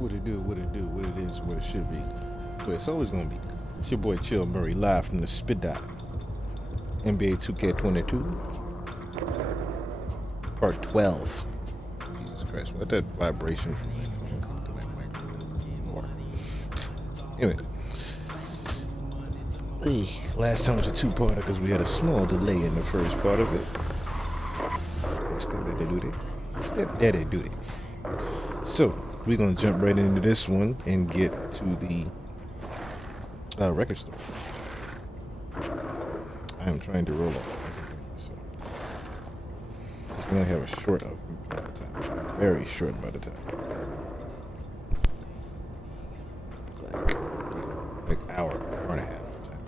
What it do, what it do, what it is, what it should be. But it's always gonna be. It's your boy Chill Murray live from the Spit Dot. NBA 2K22. Part 12. Jesus Christ, what that vibration from my phone come through my mic more. Anyway. Last time was a two-parter because we had a small delay in the first part of it. Step daddy do it. So we're gonna jump right into this one and get to the record store. I am trying to roll off, so we only have a short amount of time, very short amount of time, like hour and a half of time.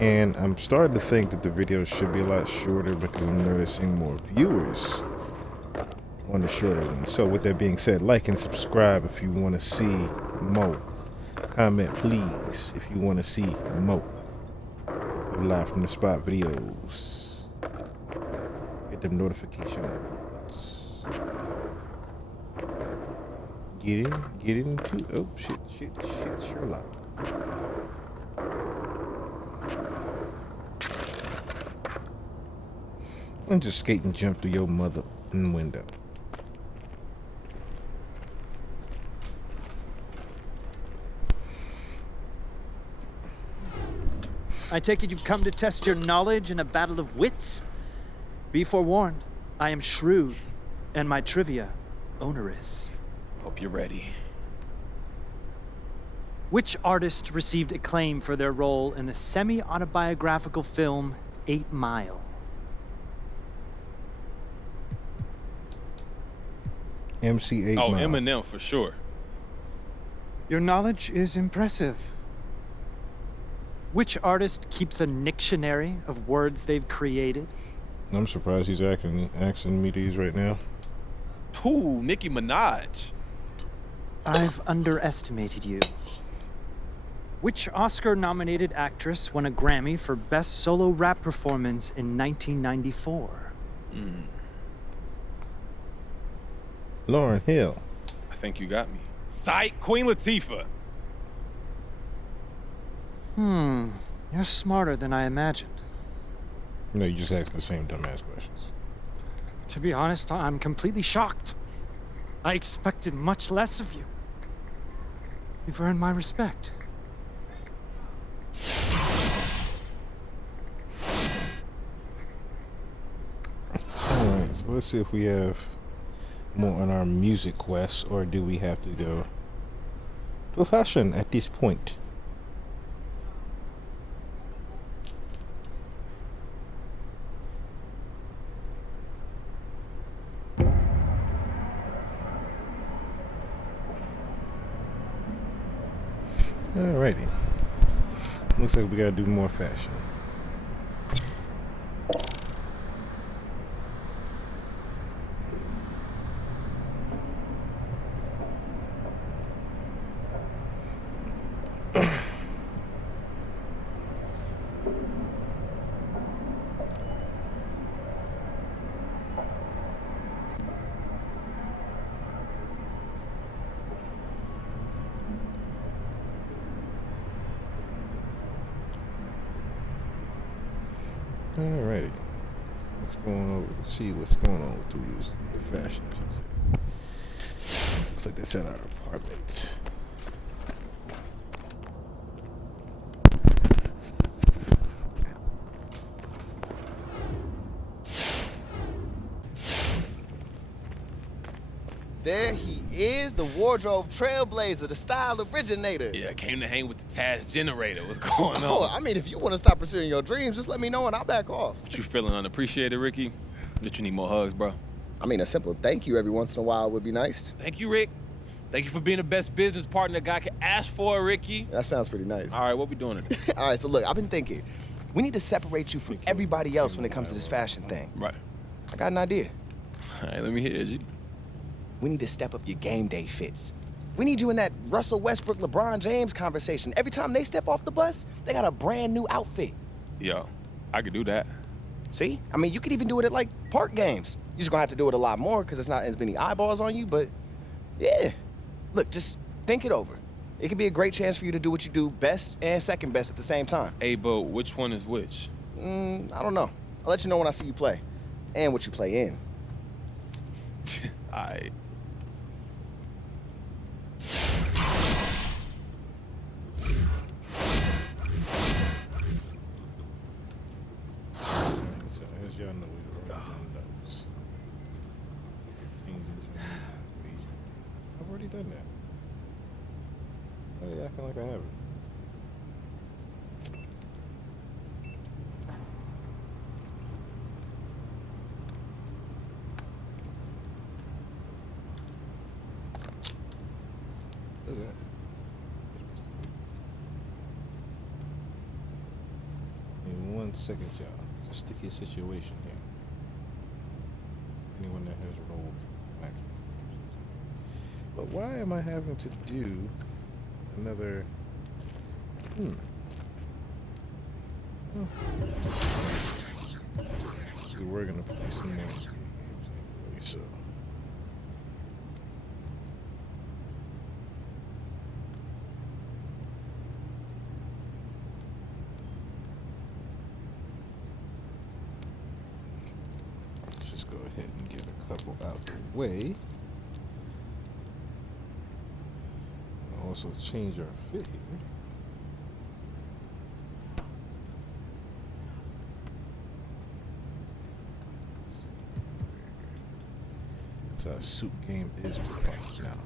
And I'm starting to think that the video should be a lot shorter because I'm noticing more viewers on the shorter one. So with that being said, like and subscribe if you want to see more. Comment please if you want to see more of live from the spot videos. Hit them notifications. Get into oh shit Sherlock. I'm just skate and jump through your mother window. I take it you've come to test your knowledge in a battle of wits? Be forewarned, I am shrewd, and my trivia onerous. Hope you're ready. Which artist received acclaim for their role in the semi-autobiographical film 8 Mile? MC 8 Oh, Mile. Eminem for sure. Your knowledge is impressive. Which artist keeps a dictionary of words they've created? I'm surprised he's asking me these right now. Ooh, Nicki Minaj. I've underestimated you. Which Oscar-nominated actress won a Grammy for Best Solo Rap Performance in 1994? Lauryn Hill. I think you got me. Sight, Queen Latifah. You're smarter than I imagined. No, you just asked the same dumbass questions. To be honest, I'm completely shocked. I expected much less of you. You've earned my respect. Alright, so let's see if we have more on our music quest, or do we have to go to fashion at this point? Alrighty. Looks like we gotta do more fashion. Alrighty. Let's go on over to see what's going on with the music, the fashion, I should say. Looks like that's at our apartment. There he is, the wardrobe trailblazer, the style originator. Yeah, came to hang with the task generator. What's going on? Oh, I mean, if you want to stop pursuing your dreams, just let me know and I'll back off. What, you feeling unappreciated, Ricky? That you need more hugs, bro? I mean, a simple thank you every once in a while would be nice. Thank you, Rick. Thank you for being the best business partner a guy could ask for, Ricky. That sounds pretty nice. All right, what we doing today? All right, so look, I've been thinking. We need to separate you from everybody else when it comes to this fashion thing. Right. I got an idea. All right, let me hear it, G. We need to step up your game day fits. We need you in that Russell Westbrook, LeBron James conversation. Every time they step off the bus, they got a brand new outfit. Yo, I could do that. See? I mean, you could even do it at, like, park games. You're just gonna have to do it a lot more because it's not as many eyeballs on you, but yeah. Look, just think it over. It could be a great chance for you to do what you do best and second best at the same time. Hey, but which one is which? I don't know. I'll let you know when I see you play. And what you play in. Alright. So as y'all know, we've already done those. Things into an equation. I've already done that. Why are you acting like I haven't? Look at that. In 1 second, y'all. It's a sticky situation here. Anyone that has rolled maximum. But why am I having to do another? We were gonna play some more games anyway, so. Let's just go ahead and get a couple out the way. And also change our fit here. So our suit game is required now.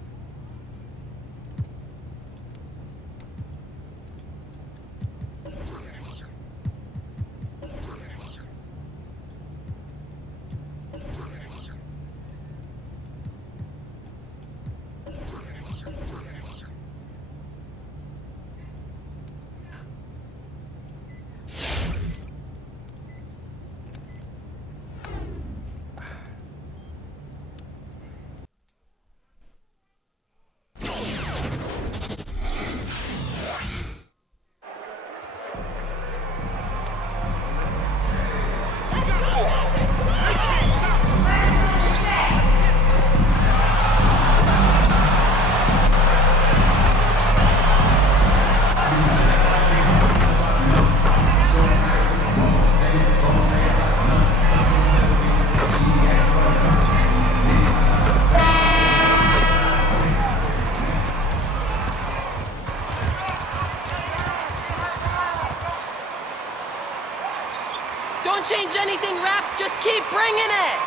Don't change anything, Raps. Just keep bringing it.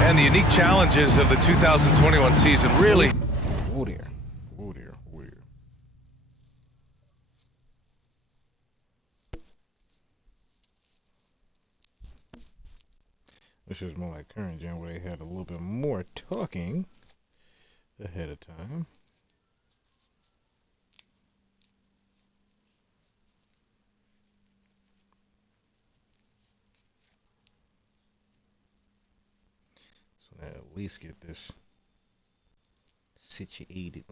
And the unique challenges of the 2021 season really. Oh dear. Oh dear. Oh dear. This is more like current gen where they had a little bit more talking ahead of time. So that at least get this situated.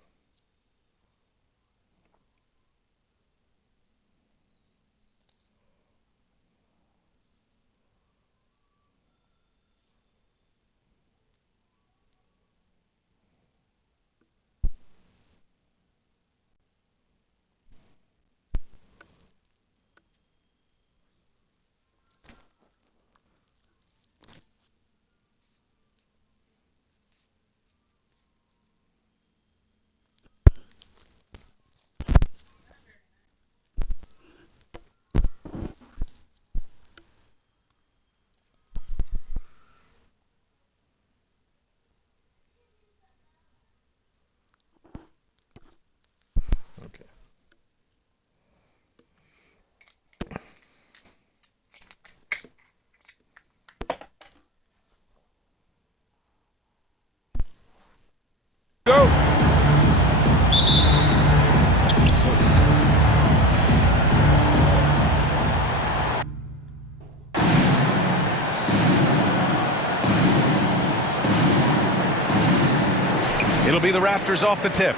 It'll be the Raptors off the tip.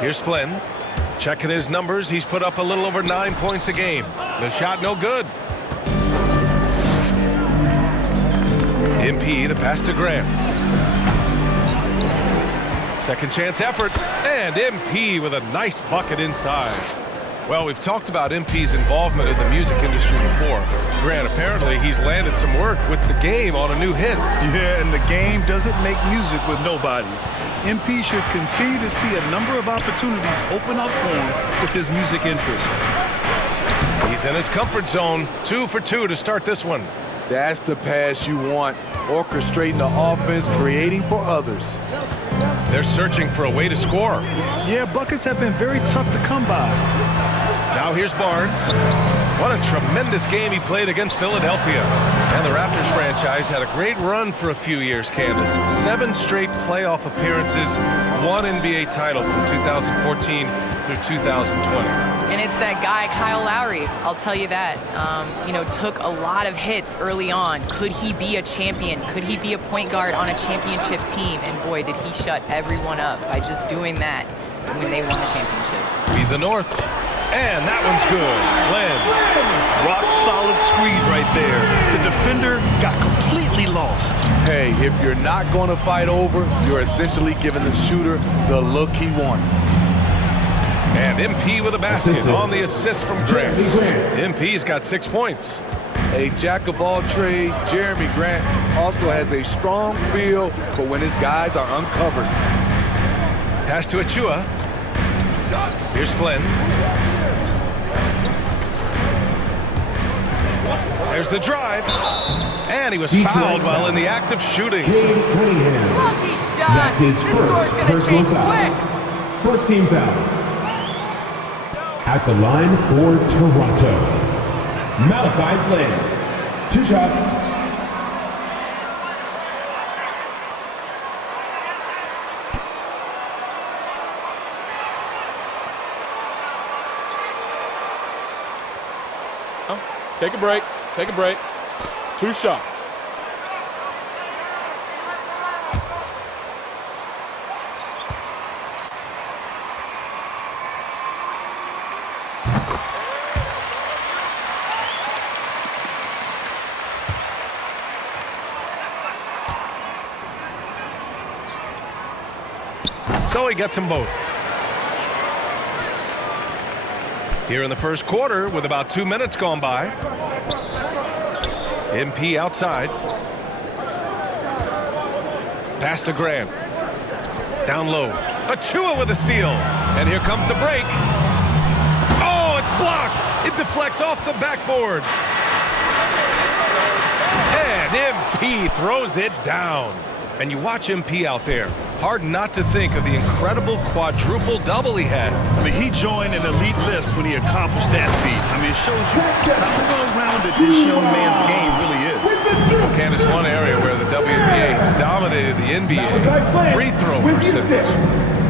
Here's Flynn. Checking his numbers. He's put up a little over 9 points a game. The shot no good. MP, the pass to Graham. Second chance effort. And MP with a nice bucket inside. Well, we've talked about MP's involvement in the music industry before. Grant, apparently he's landed some work with the game on a new hit. Yeah, and the game doesn't make music with nobodies. MP should continue to see a number of opportunities open up for him with his music interest. He's in his comfort zone. 2 for 2 to start this one. That's the pass you want. Orchestrating the offense, creating for others. They're searching for a way to score. Yeah, buckets have been very tough to come by. Now here's Barnes. What a tremendous game he played against Philadelphia. And the Raptors franchise had a great run for a few years, Candace. 7 straight playoff appearances, 1 NBA title from 2014 through 2020. And it's that guy, Kyle Lowry, I'll tell you that. Took a lot of hits early on. Could he be a champion? Could he be a point guard on a championship team? And boy, did he shut everyone up by just doing that when they won the championship. Be the North. And that one's good. Flynn. Rock solid screen right there. The defender got completely lost. Hey, if you're not going to fight over, you're essentially giving the shooter the look he wants. And MP with a basket on the assist from Grant. MP's got 6 points. A jack of all trades, Jeremy Grant also has a strong feel for when his guys are uncovered. Pass to Achua. Here's Flynn. There's the drive. And he was fouled while in the act of shooting. Lucky shots. This score's going to change quick. First team foul. At the line for Toronto, Malachi Flynn. 2 shots. Take a break. Take a break. 2 shots. So he gets them both. Here in the first quarter with about 2 minutes gone by. MP outside. Pass to Grant. Down low. Achua with a steal. And here comes the break. Oh, it's blocked. It deflects off the backboard. And MP throws it down. And you watch MP out there. Hard not to think of the incredible quadruple double he had. I mean, he joined an elite list when he accomplished that feat. I mean, it shows you how well-rounded this young man's game really is. Well, Candace, one area where the WNBA has dominated the NBA, free throw percentage.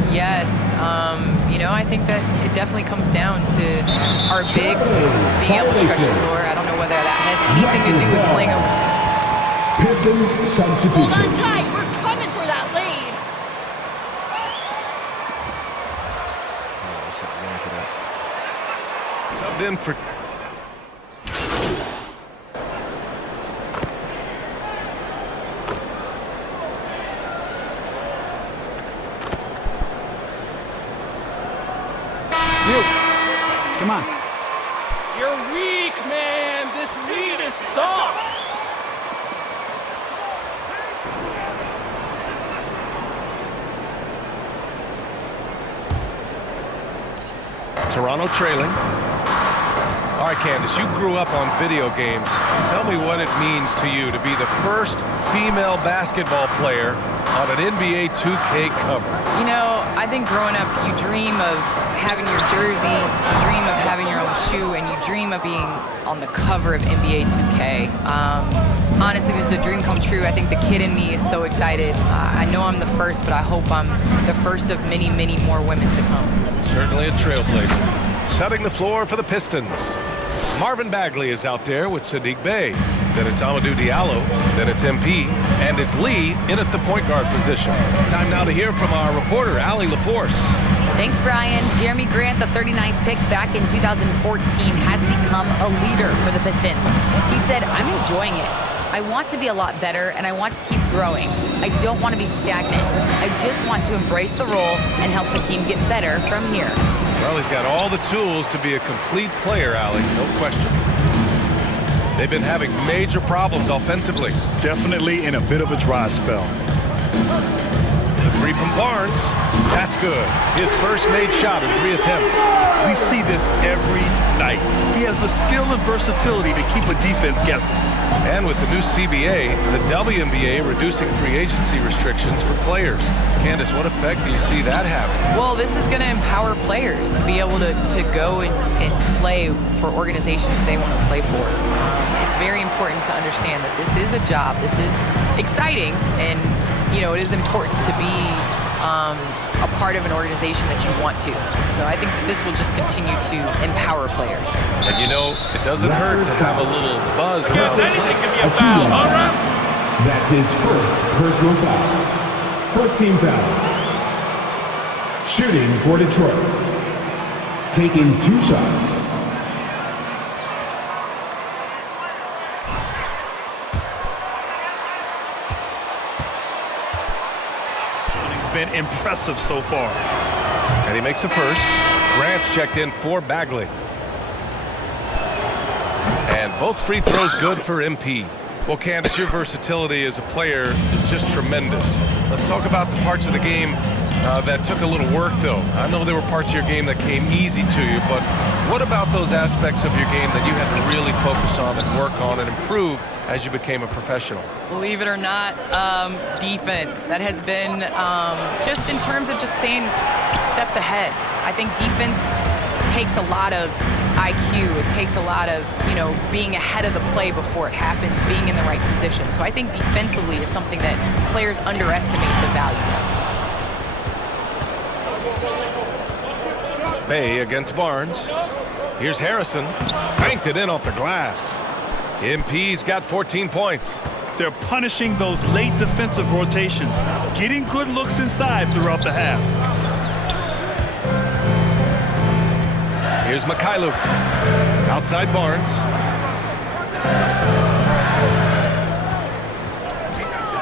Yes, I think that it definitely comes down to our bigs being able to stretch the floor. I don't know whether that has anything to do with playing overseas. Pistons substitution. Hold on tight. We're coming for that lead. Subbed in for... Come on. You're weak, man. This lead is soft. Toronto trailing. All right, Candace, you grew up on video games. Tell me what it means to you to be the first female basketball player on an NBA 2K cover. I think growing up, you dream of having your jersey, you dream of having your own shoe, and you dream of being on the cover of NBA 2K. Honestly, this is a dream come true. I think the kid in me is so excited. I know I'm the first, but I hope I'm the first of many, many more women to come. Certainly a trailblazer. Setting the floor for the Pistons. Marvin Bagley is out there with Sadiq Bey. then it's Amadou Diallo, then it's MP, and it's Lee in at the point guard position. Time now to hear from our reporter, Allie LaForce. Thanks, Brian. Jeremy Grant, the 39th pick back in 2014, has become a leader for the Pistons. He said, "I'm enjoying it. I want to be a lot better, and I want to keep growing. I don't want to be stagnant. I just want to embrace the role and help the team get better from here." Well, he's got all the tools to be a complete player, Allie, no question. They've been having major problems offensively. Definitely in a bit of a dry spell. The three from Barnes, that's good. His first made shot in 3 attempts. We see this every night. He has the skill and versatility to keep a defense guessing. And with the new CBA, the WNBA reducing free agency restrictions for players. Candace, what effect do you see that having? Well, this is going to empower players to be able to go and play for organizations they want to play for. It's very important to understand that this is a job. This is exciting, and it is important to be a part of an organization that you want to. So I think that this will just continue to empower players. And it doesn't hurt to have a little buzz around it. That's his first personal foul. First team foul. Shooting for Detroit. Taking 2 shots. Been impressive so far. And he makes a first. Grant's checked in for Bagley. And both free throws good for MP. Well, Candace, your versatility as a player is just tremendous. Let's talk about the parts of the game that took a little work, though. I know there were parts of your game that came easy to you, but what about those aspects of your game that you had to really focus on and work on and improve as you became a professional? Believe it or not, defense. That has been just in terms of just staying steps ahead. I think defense takes a lot of IQ. It takes a lot of, being ahead of the play before it happens, being in the right position. So I think defensively is something that players underestimate the value of. Bay against Barnes. Here's Harrison. Banked it in off the glass. MP's got 14 points. They're punishing those late defensive rotations, getting good looks inside throughout the half. Here's Mikhailuk. Outside Barnes.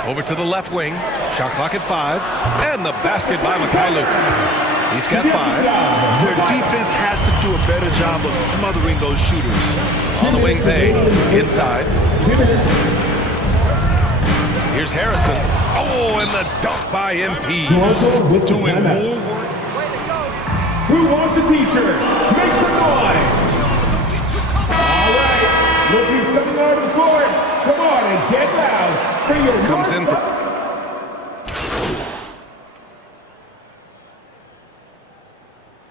Over to the left wing. Shot clock at 5. And the basket by Mikhailuk. He's got 5. Their defense has to do a better job of smothering those shooters. On the wing, Bay. Inside. Here's Harrison. Oh, and the dunk by MP. Doing more work. Who wants a t-shirt? Make some noise! All right, nobody's coming out of the court. Come on and get loud for your comes in for...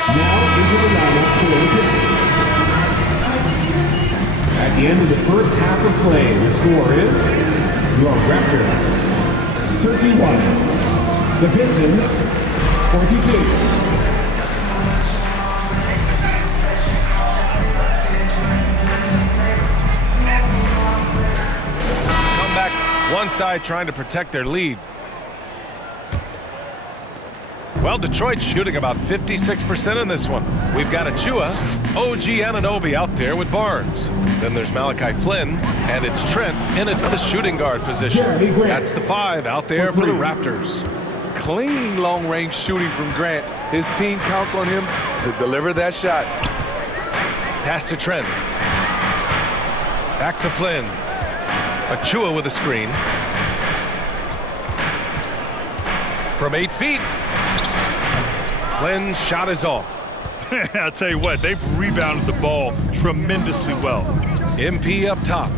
Now into the lineup for the Pistons. At the end of the first half of play, the score is your Raptors 31, the Pistons 42. One side trying to protect their lead. Well, Detroit's shooting about 56% in this one. We've got Achua, OG Anunoby out there with Barnes. Then there's Malachi Flynn, and it's Trent in at the shooting guard position. That's the 5 out there for the Raptors. Clean long-range shooting from Grant. His team counts on him to deliver that shot. Pass to Trent. Back to Flynn. Achua with a screen. From 8 feet. Flynn's shot is off. I'll tell you what, they've rebounded the ball tremendously well. MP up top.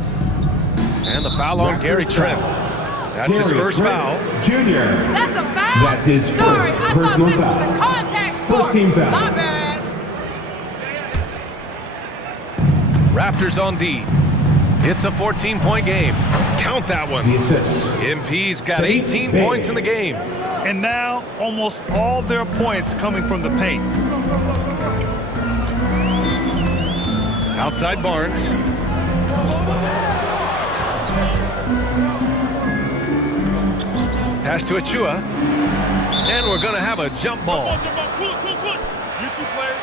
And the foul on Gary Trent. That's his first foul. Junior. That's a foul? That's his Sorry, first I personal thought this foul. was a contact sport. First team foul. My bad. Raptors on D. It's a 14-point game. Count that one. The assist. MP's got 18 points in the game. And now, almost all their points coming from the paint. Outside Barnes. Pass to Achua. And we're going to have a jump ball. You two players.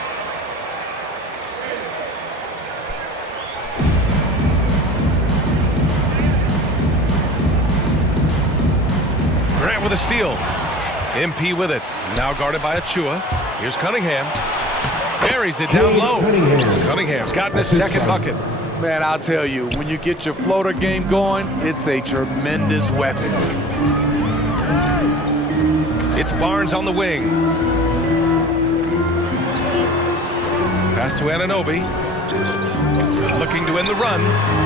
Grant with a steal. MP with it. Now guarded by Achua. Here's Cunningham. Buries it down low. Cunningham's gotten his second bucket. Man, I'll tell you, when you get your floater game going, it's a tremendous weapon. It's Barnes on the wing. Pass to Anunoby. Looking to end the run.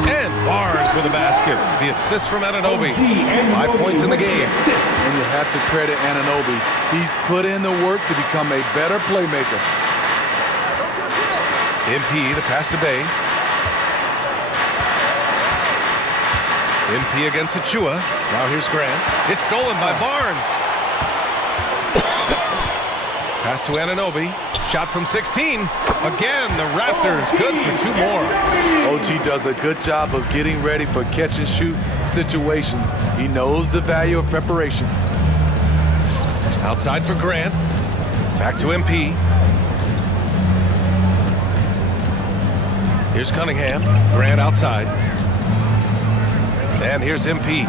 And Barnes with a basket. The assist from Anunoby. 5 points in the game. And you have to credit Anunoby. He's put in the work to become a better playmaker. MP, the pass to Bay. MP against Achua. Now here's Grant. It's stolen by Barnes. Pass to Anunoby. Shot from 16. Again, the Raptors good for 2 more. OG does a good job of getting ready for catch and shoot situations. He knows the value of preparation. Outside for Grant. Back to MP. Here's Cunningham. Grant outside. And here's MP.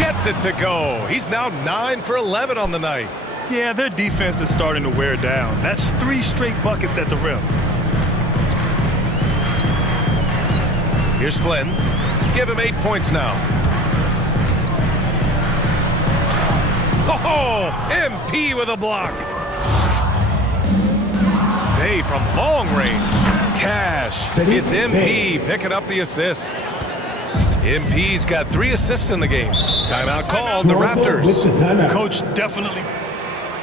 Gets it to go. He's now 9 for 11 on the night. Yeah, their defense is starting to wear down. That's 3 straight buckets at the rim. Here's Flynn. Give him 8 points now. Oh, MP with a block. Bay from long range. Cash. It's MP picking up the assist. MP's got 3 assists in the game. Timeout called, the Raptors. Coach definitely.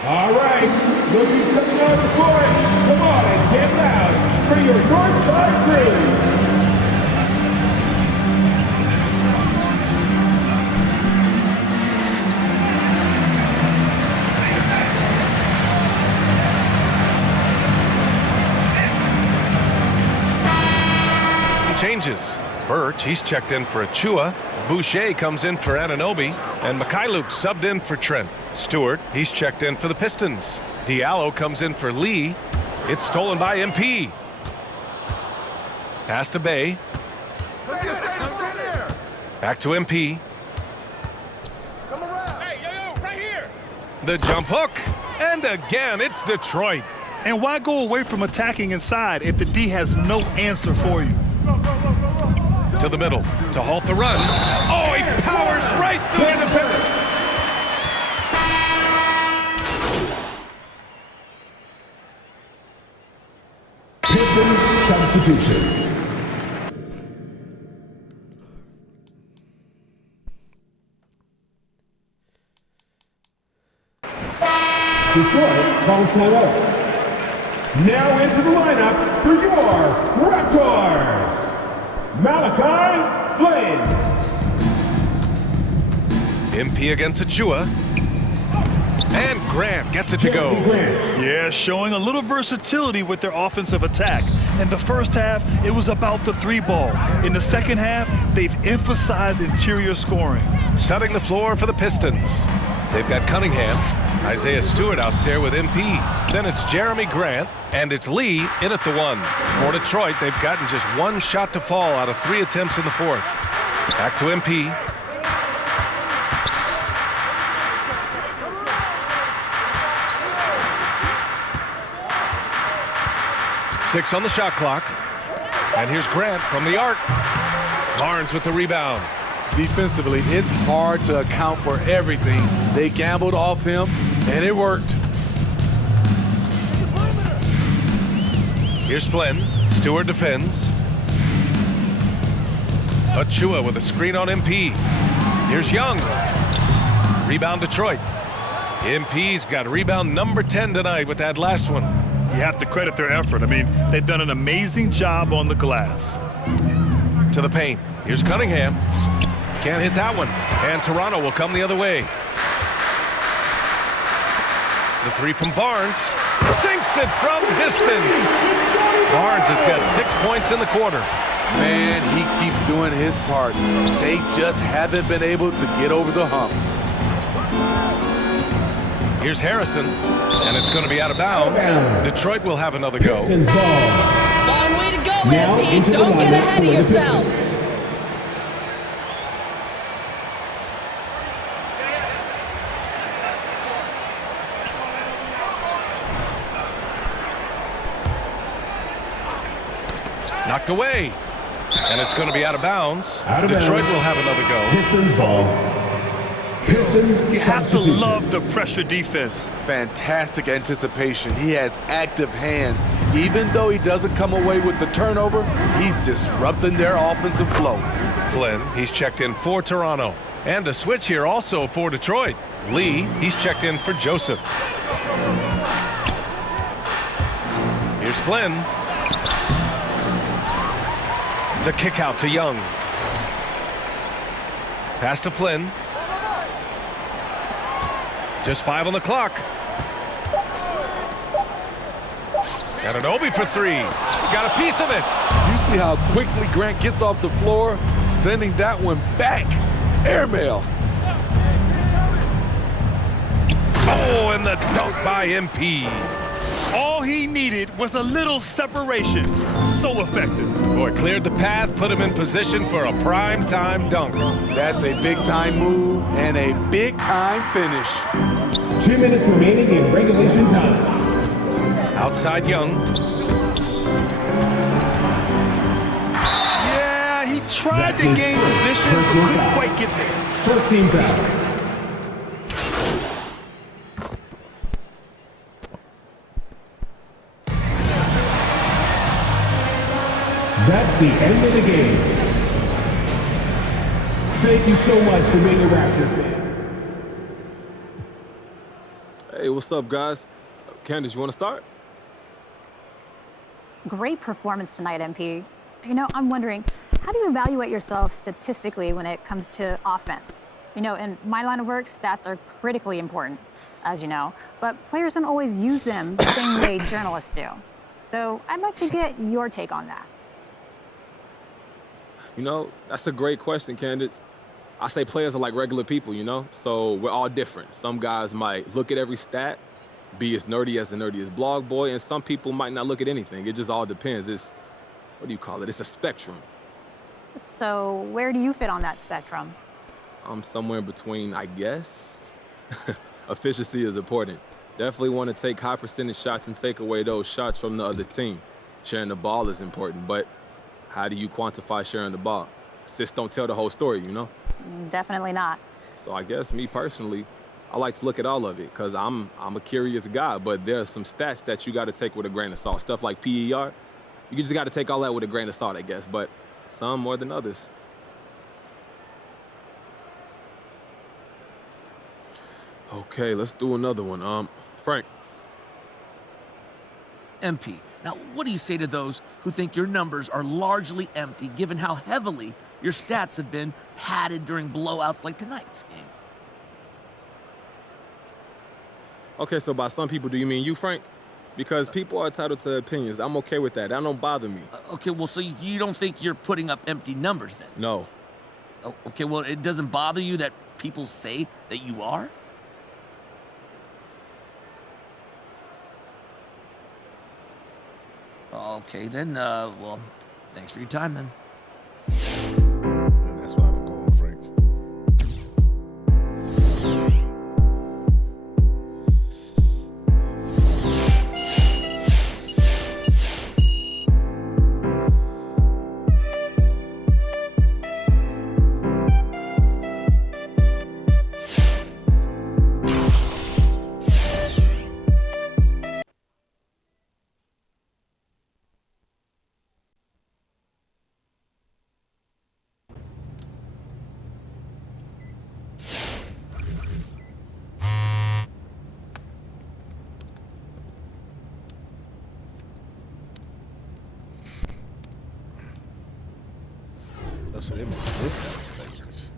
All right, rookies coming on the court. Come on and get loud for your North Side crew. Changes. Birch, he's checked in for Achua. Boucher comes in for Anunoby. And Mikhailuk subbed in for Trent. Stewart, he's checked in for the Pistons. Diallo comes in for Lee. It's stolen by MP. Pass to Bay. Back to MP. Come around. Hey, yo, right here. The jump hook. And again, it's Detroit. And why go away from attacking inside if the D has no answer for you? To the middle to halt the run. Oh, he powers right through the defender. Pistons substitution. Detroit calls timeout. Now into the lineup for your Raptors. Malachi Flynn. MP against Achua. And Grant gets it to go. Yeah, showing a little versatility with their offensive attack. In the first half, it was about the 3-ball. In the second half, they've emphasized interior scoring. Setting the floor for the Pistons. They've got Cunningham. Isaiah Stewart out there with MP. Then it's Jeremy Grant, and it's Lee in at the 1. For Detroit, they've gotten just 1 shot to fall out of 3 attempts in the 4th. Back to MP. Six on the shot clock. And here's Grant from the arc. Barnes with the rebound. Defensively, it's hard to account for everything. They gambled off him, and it worked. Here's Flynn. Stewart defends. Achua with a screen on MP. Here's Young. Rebound Detroit. MP's got rebound number 10 tonight with that last one. You have to credit their effort. I mean, they've done an amazing job on the glass. To the paint. Here's Cunningham. Can't hit that one. And Toronto will come the other way. The 3 from Barnes. Sinks it from distance. Barnes has got 6 points in the quarter. Man, he keeps doing his part. They just haven't been able to get over the hump. Here's Harrison, and it's going to be out of bounds. Detroit will have another go. Pistons ball. Long way to go, Now MP. into the Don't get lineup ahead for of the yourself. Knocked away, and it's going to be out of bounds. Out of Detroit bounds. will have another go. Pistons ball. Pistons You have to substitution. love the pressure defense. Fantastic anticipation. He has active hands. Even though he doesn't come away with the turnover, he's disrupting their offensive flow. Flynn, he's checked in for Toronto. And a switch here also for Detroit. Lee, he's checked in for Joseph. Here's Flynn. The kick out to Young. Pass to Flynn. Just 5 on the clock. Got an Obi for 3. Got a piece of it. You see how quickly Grant gets off the floor, sending that one back. Airmail. Oh, and the dunk by MP. All he needed was a little separation. So effective. Boy, cleared the path, put him in position for a prime-time dunk. That's a big-time move and a big-time finish. 2 minutes remaining in regulation time. Outside Young. Yeah, he tried That to is gain first position, but personal couldn't foul. quite get there. First team foul. That's the end of the game. Thank you so much for being a Raptor fan. Hey, what's up, guys? Candace, you want to start? Great performance tonight, MP. You know, I'm wondering, how do you evaluate yourself statistically when it comes to offense? You know, in my line of work, stats are critically important, as you know, but players don't always use them the same way journalists do. So I'd like to get your take on that. You know, that's a great question, Candace. I say players are like regular people, you know? So we're all different. Some guys might look at every stat, be as nerdy as the nerdiest blog boy, and some people might not look at anything. It just all depends. It's, what do you call it? It's a spectrum. So where do you fit on that spectrum? I'm somewhere in between, I guess. Efficiency is important. Definitely want to take high percentage shots and take away those shots from the other team. Sharing the ball is important, but how do you quantify sharing the ball? Assists don't tell the whole story, you know? Definitely not. So I guess me personally, I like to look at all of it because I'm a curious guy, but there are some stats that you got to take with a grain of salt. Stuff like PER, you just got to take all that with a grain of salt, I guess, but some more than others. Okay, let's do another one. Frank. MP, now what do you say to those who think your numbers are largely empty given how heavily your stats have been padded during blowouts like tonight's game? Okay, so by some people, do you mean you, Frank? Because people are entitled to opinions. I'm okay with that. That don't bother me. Okay, well, so you don't think you're putting up empty numbers then? No. Oh, okay, well, it doesn't bother you that people say that you are? Okay, then, well, thanks for your time then. And that's why I'm going Frank. So they must listen to players.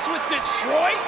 mess with Detroit?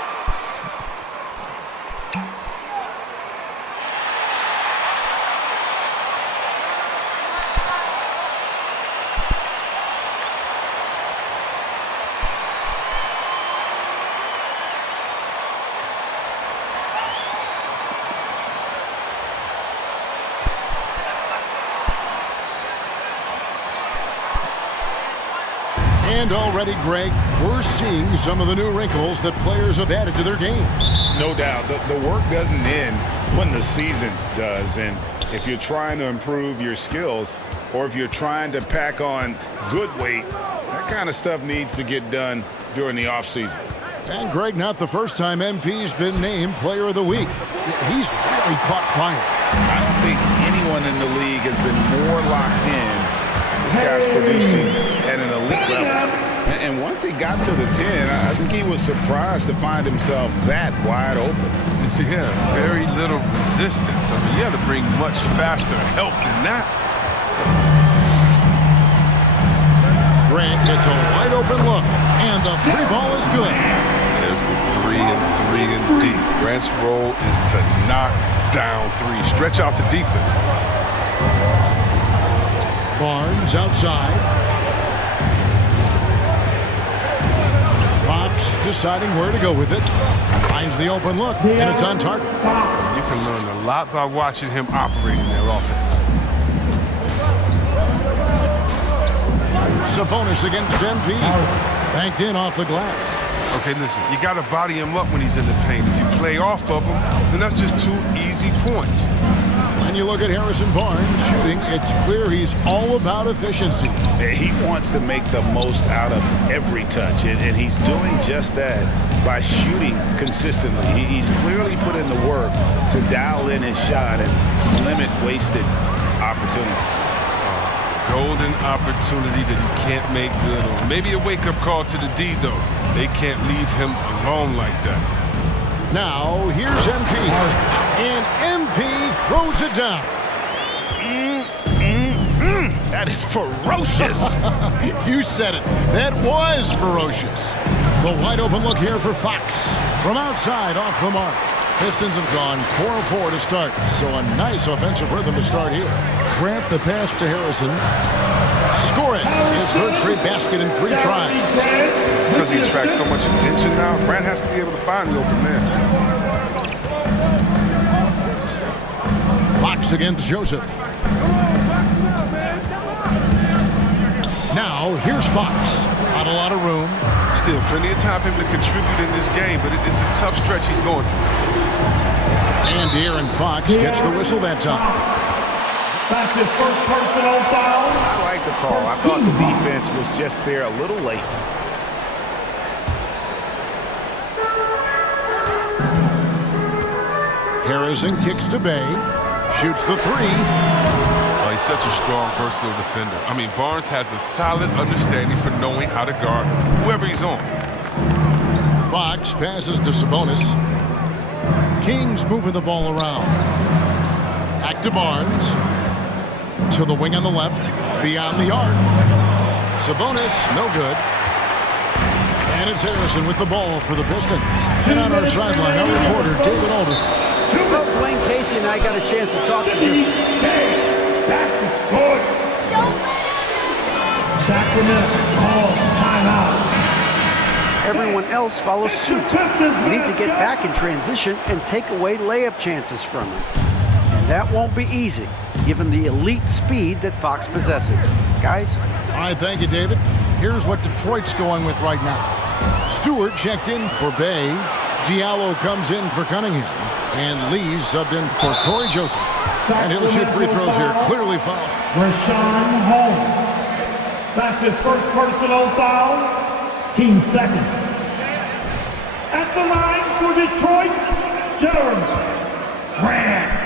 And already, Greg, we're seeing some of the new wrinkles that players have added to their games. No doubt. The work doesn't end when the season does. And if you're trying to improve your skills or if you're trying to pack on good weight, that kind of stuff needs to get done during the offseason. And, Greg, not the first time MP's been named Player of the Week. He's really caught fire. I don't think anyone in the league has been more locked in. This guy's producing at an elite level. And once he got to the 10, I think he was surprised to find himself that wide open. Yeah, very little resistance. I mean, you have to bring much faster help than that. Grant gets a wide open look, and the three ball is good. There's the 3 and D. Grant's role is to knock down 3. Stretch out the defense. Barnes outside. Fox deciding where to go with it. Finds the open look, and it's on target. You can learn a lot by watching him operate in their offense. Sabonis against MP. Banked in off the glass. Okay, listen, you got to body him up when he's in the paint. If you play off of him, then that's just 2 easy points. When you look at Harrison Barnes shooting, it's clear he's all about efficiency. He wants to make the most out of every touch, and he's doing just that by shooting consistently. He's clearly put in the work to dial in his shot and limit wasted opportunities. Golden opportunity that he can't make good on. Maybe a wake-up call to the D, though. They can't leave him alone like that. Now, here's MP. And MP throws it down. That is ferocious. You said it. That was ferocious. The wide open look here for Fox. From outside, off the mark. Pistons have gone 4-4 to start, so a nice offensive rhythm to start here. Grant the pass to Harrison. Score it. His third straight basket in 3 tries. Because he attracts so much attention now, Grant has to be able to find the open man. Fox against Joseph. Now, here's Fox. Not a lot of room. Still plenty of time for him to contribute in this game, but it's a tough stretch he's going through. And Aaron Fox gets the whistle that time. That's his first personal foul. I like the call. I thought the defense was just there a little late. Harrison kicks to Bay. Shoots the 3. Oh, he's such a strong, versatile defender. I mean, Barnes has a solid understanding for knowing how to guard whoever he's on. Fox passes to Sabonis. Kings moving the ball around. Back to Barnes. To the wing on the left. Beyond the arc. Sabonis, no good. And it's Harrison with the ball for the Pistons. And on our sideline, our reporter, David Alder. Well, Dwayne Casey and I got a chance to talk to you. Basket good. Sacramento calls timeout. Everyone else follows suit. You need to get back in transition and take away layup chances from him. And that won't be easy, given the elite speed that Fox possesses. Guys? All right, thank you, David. Here's what Detroit's going with right now. Stewart checked in for Bay. Diallo comes in for Cunningham. And Lee's subbed in for Corey Joseph. And he'll shoot free throws here. Clearly fouled. Rashawn Holmes. That's his first personal foul. Team second. At the line for Detroit, Jeremy Grant.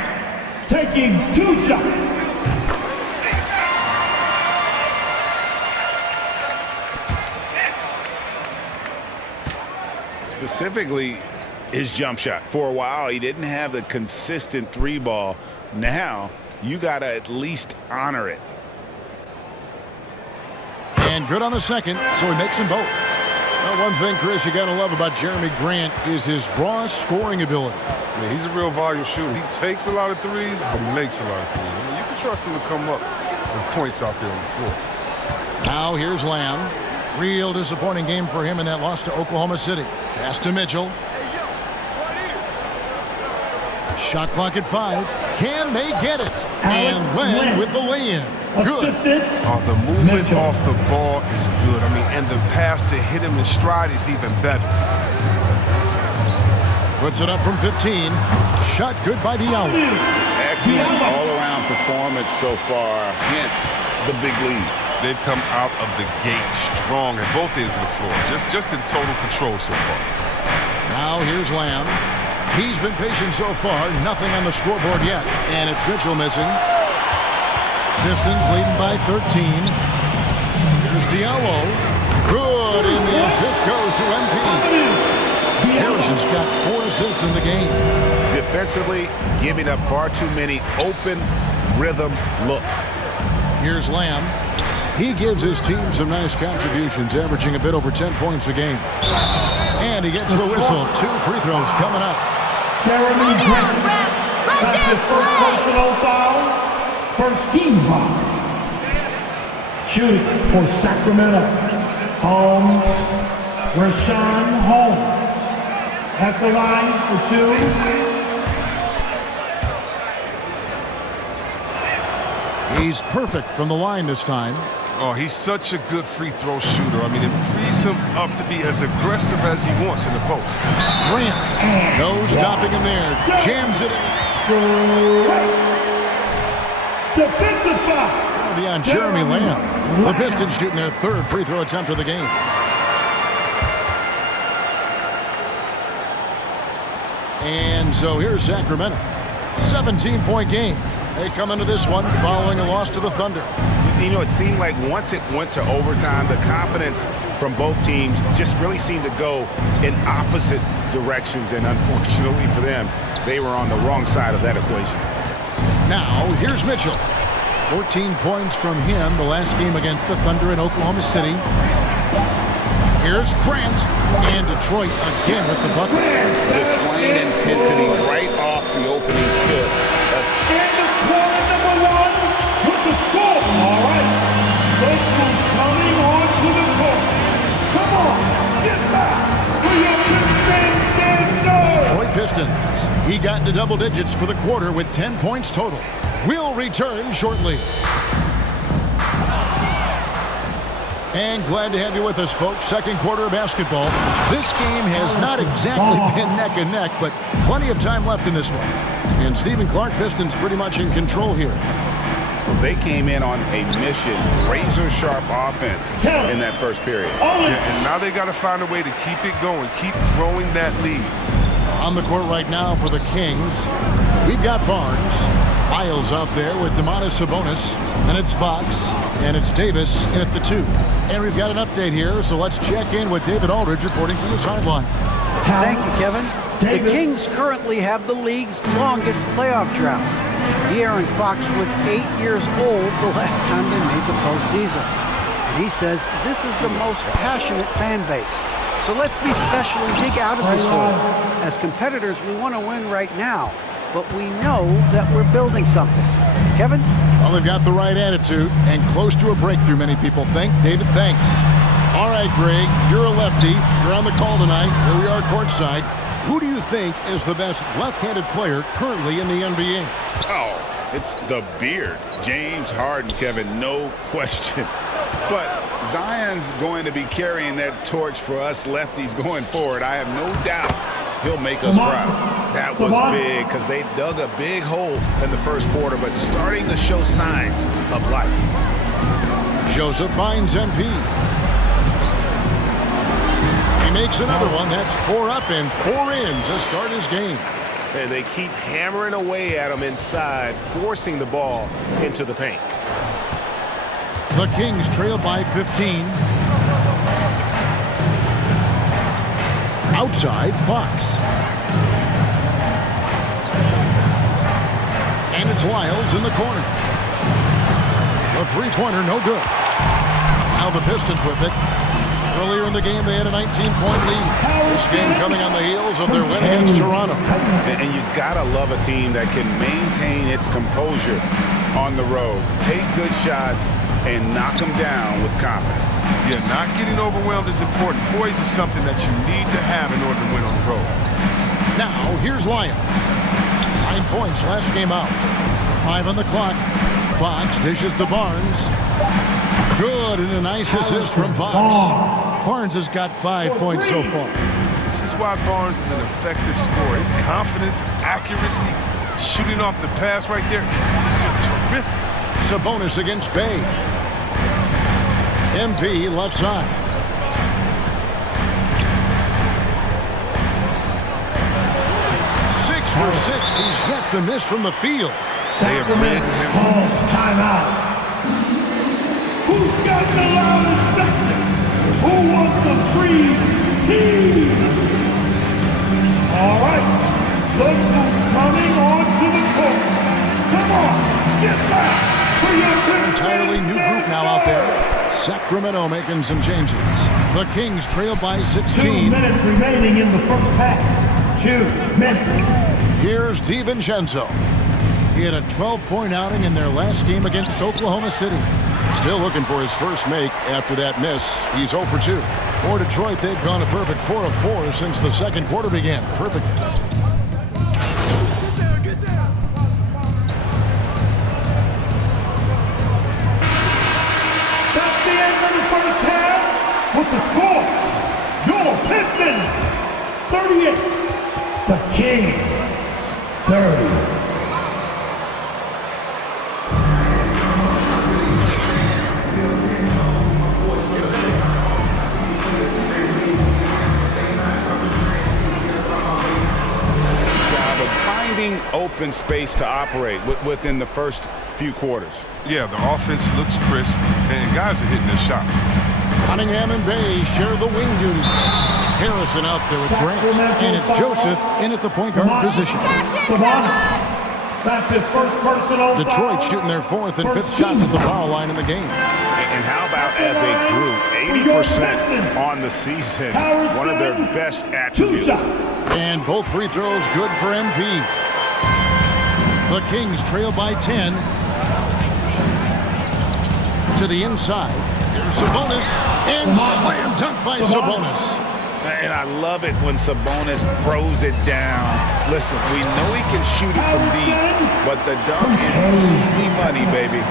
Taking 2 shots. Specifically, his jump shot. For a while, he didn't have the consistent 3 ball. Now, you got to at least honor it. And good on the second, so he makes them both. Well, one thing, Chris, you got to love about Jeremy Grant is his raw scoring ability. I mean, he's a real volume shooter. He takes a lot of threes, but he makes a lot of threes. I mean, you can trust him to come up with points out there on the floor. Now here's Lamb. Real disappointing game for him in that loss to Oklahoma City. Pass to Mitchell. Shot clock at 5. Can they get it? And Len with the lay-in. Good. The movement off the ball is good. I mean, and the pass to hit him in stride is even better. Puts it up from 15. Shot good by Diallo. Excellent all-around performance so far. Hence the big lead. They've come out of the gate strong at both ends of the floor. Just in total control so far. Now here's Lamb. He's been patient so far. Nothing on the scoreboard yet. And it's Mitchell missing. Pistons leading by 13. Here's Diallo. Good, and the assist goes to MP. Harrison's got 4 assists in the game. Defensively, giving up far too many open rhythm looks. Here's Lamb. He gives his team some nice contributions, averaging a bit over 10 points a game. And he gets the whistle. 2 free throws coming up. Jeremy Grant. That's his first personal foul. First team foul. Shooting for Sacramento. Rashawn Holmes. At the line for 2. He's perfect from the line this time. Oh, he's such a good free throw shooter. I mean, it frees him up to be as aggressive as he wants in the post. Grant, no stopping him there. Jams it in. Defensive foul. That'll be on Jeremy Lamb. The Pistons shooting their 3rd free throw attempt of the game. And so here's Sacramento. 17-point game. They come into this one following a loss to the Thunder. You know, it seemed like once it went to overtime, the confidence from both teams just really seemed to go in opposite directions. And unfortunately for them, they were on the wrong side of that equation. Now, here's Mitchell. 14 points from him the last game against the Thunder in Oklahoma City. Here's Grant. And Detroit again with the bucket. Displaying intensity right off the opening tip. And the quarter number 1 with the score. All right. This one's coming on to the court. Come on, get back for your Pistons. Detroit Pistons. He got into double digits for the quarter with 10 points total. We'll return shortly. And glad to have you with us, folks. Second quarter of basketball. This game has not exactly been neck and neck, but plenty of time left in this one. And Stephen Clark, Pistons pretty much in control here. Well, they came in on a mission, razor-sharp offense in that first period. Yeah, and now they got to find a way to keep it going, keep growing that lead. On the court right now for the Kings, we've got Barnes. Miles out there with Domantas Sabonis, and it's Fox, and it's Davis in at the 2. And we've got an update here, so let's check in with David Aldridge reporting from the sideline. Thank you, Kevin. The Kings currently have the league's longest playoff drought. De'Aaron Fox was 8 years old the last time they made the postseason. And he says this is the most passionate fan base. So let's be special and dig out of this hole. As competitors, we want to win right now, but we know that we're building something. Kevin? Well, they've got the right attitude and close to a breakthrough, many people think. David, thanks. All right, Greg, you're a lefty. You're on the call tonight. Here we are courtside. Who do you think is the best left-handed player currently in the NBA? Oh, it's the beard. James Harden, Kevin, no question. But Zion's going to be carrying that torch for us lefties going forward. I have no doubt he'll make us proud. That was big because they dug a big hole in the first quarter, but starting to show signs of life. Joseph finds MP. He makes another one. That's 4 up and 4 in to start his game. And they keep hammering away at him inside, forcing the ball into the paint. The Kings trail by 15. Outside, Fox. And it's Lyles in the corner. The three-pointer, no good. Now the Pistons with it. Earlier in the game, they had a 19-point lead. This game coming on the heels of their win against Toronto. And you gotta love a team that can maintain its composure on the road, take good shots, and knock them down with confidence. Yeah, not getting overwhelmed is important. Poise is something that you need to have in order to win on the road. Now, here's Lions. 9 points last game out. 5 on the clock. Fox dishes to Barnes. Good, and a nice assist from Fox. Barnes has got 5 points so far. This is why Barnes is an effective scorer. His confidence, accuracy, shooting off the pass right there, it's just terrific. Sabonis against Bay. MP left side. Six for 6. He's yet to miss from the field. Sacramento calls timeout. Who's got the loudest section? Who wants the free team? All right, look who's coming onto the court. Come on, get back. Entirely new group now out there. Sacramento making some changes. The Kings trail by 16. 2 minutes remaining in the first half. 2 minutes. Here's DiVincenzo. He had a 12-point outing in their last game against Oklahoma City. Still looking for his first make after that miss. He's 0 for 2. For Detroit, they've gone a perfect 4 of 4 since the second quarter began. Perfect. With the score, your Pistons 38, the Kings 30. Finding open space to operate within the first few quarters. Yeah, the offense looks crisp, and guys are hitting their shots. Cunningham and Bay share the wing duty. Harrison out there with Grant, and it's Joseph in at the point guard position. That's his first personal foul. Detroit shooting their 4th and 5th shots at the foul line in the game. And how about as a group, 80% on the season, one of their best attributes. And both free throws good for MP. The Kings trail by 10. To the inside. Here's Sabonis, and slam dunk by Sabonis. And I love it when Sabonis throws it down. Listen, we know he can shoot it from deep, but the dunk is easy money, baby.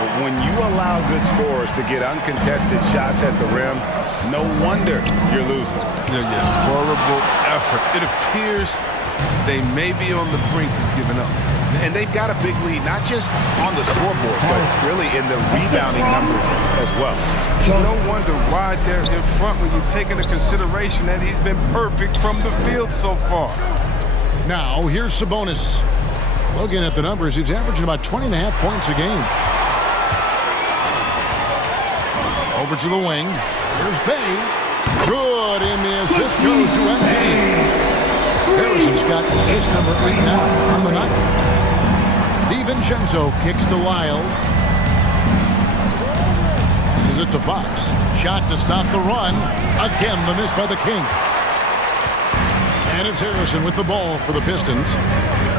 But when you allow good scorers to get uncontested shots at the rim, no wonder you're losing. Yeah, horrible effort. It appears they may be on the brink of giving up. And they've got a big lead, not just on the scoreboard, but really in the rebounding numbers as well. It's no wonder why they're in front when you take into consideration that he's been perfect from the field so far. Now, here's Sabonis. Looking at the numbers, he's averaging about 20.5 points a game. Over to the wing. Here's Bay. Good, and the assist goes to MP. Harrison's got assist number 8 now on the night. DiVincenzo kicks to Lyles. This is it to Fox. Shot to stop the run. Again, the miss by the Kings. And it's Harrison with the ball for the Pistons.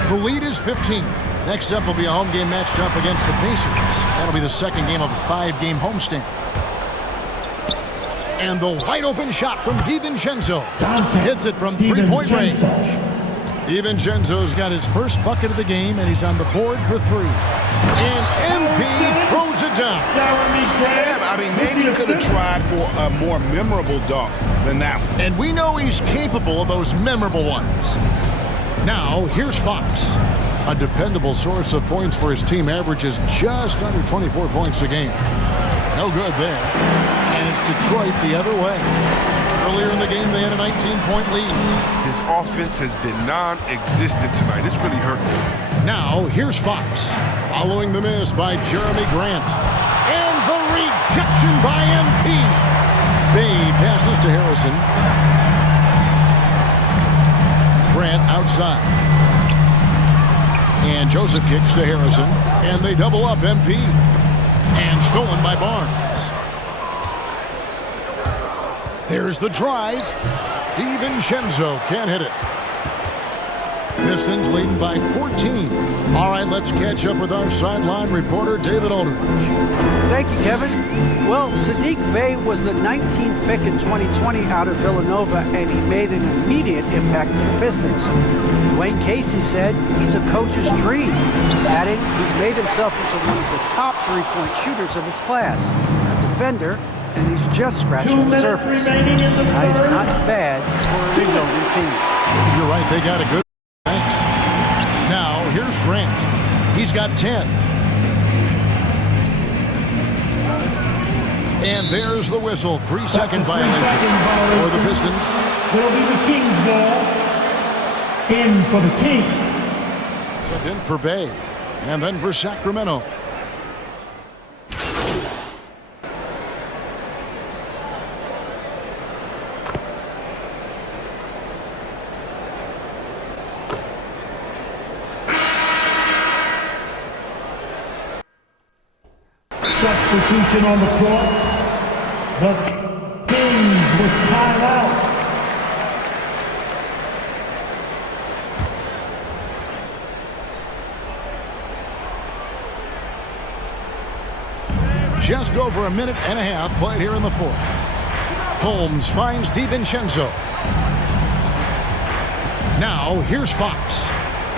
The lead is 15. Next up will be a home game matched up against the Pacers. That'll be the second game of a 5-game homestand. And the wide open shot from DiVincenzo. Hits it from 3-point range. DiVincenzo's got his first bucket of the game, and he's on the board for 3. And MP throws it down. Yeah, I mean, maybe he could have tried for a more memorable dunk than that one. And we know he's capable of those memorable ones. Now, here's Fox. A dependable source of points for his team, averages just under 24 points a game. No good there. And it's Detroit the other way. Earlier in the game, they had a 19-point lead. His offense has been non-existent tonight. It's really hurt him. Now, here's Fox. Following the miss by Jeremy Grant. And the rejection by MP. Bay passes to Harrison. Grant outside. And Joseph kicks to Harrison. And they double up MP. And stolen by Barnes. There's the drive. DiVincenzo can't hit it. Pistons leading by 14. All right, let's catch up with our sideline reporter, David Aldridge. Thank you, Kevin. Well, Sadiq Bey was the 19th pick in 2020 out of Villanova, and he made an immediate impact for the Pistons. Dwayne Casey said he's a coach's dream, adding he's made himself into one of the top three-point shooters of his class, a defender, and he's just scratching the surface. He's not bad for a rebuilding team. You're right, they got a good. Thanks. Now, here's Grant. He's got 10. And there's the whistle. 3-second violation for the Pistons. It'll be the Kings ball. In for the Kings. Sent in for Bay. And then for Sacramento. Substitution on the court. The Kings with timeout. Just over a minute and a half played here in the fourth. Holmes finds DiVincenzo. Now here's Fox.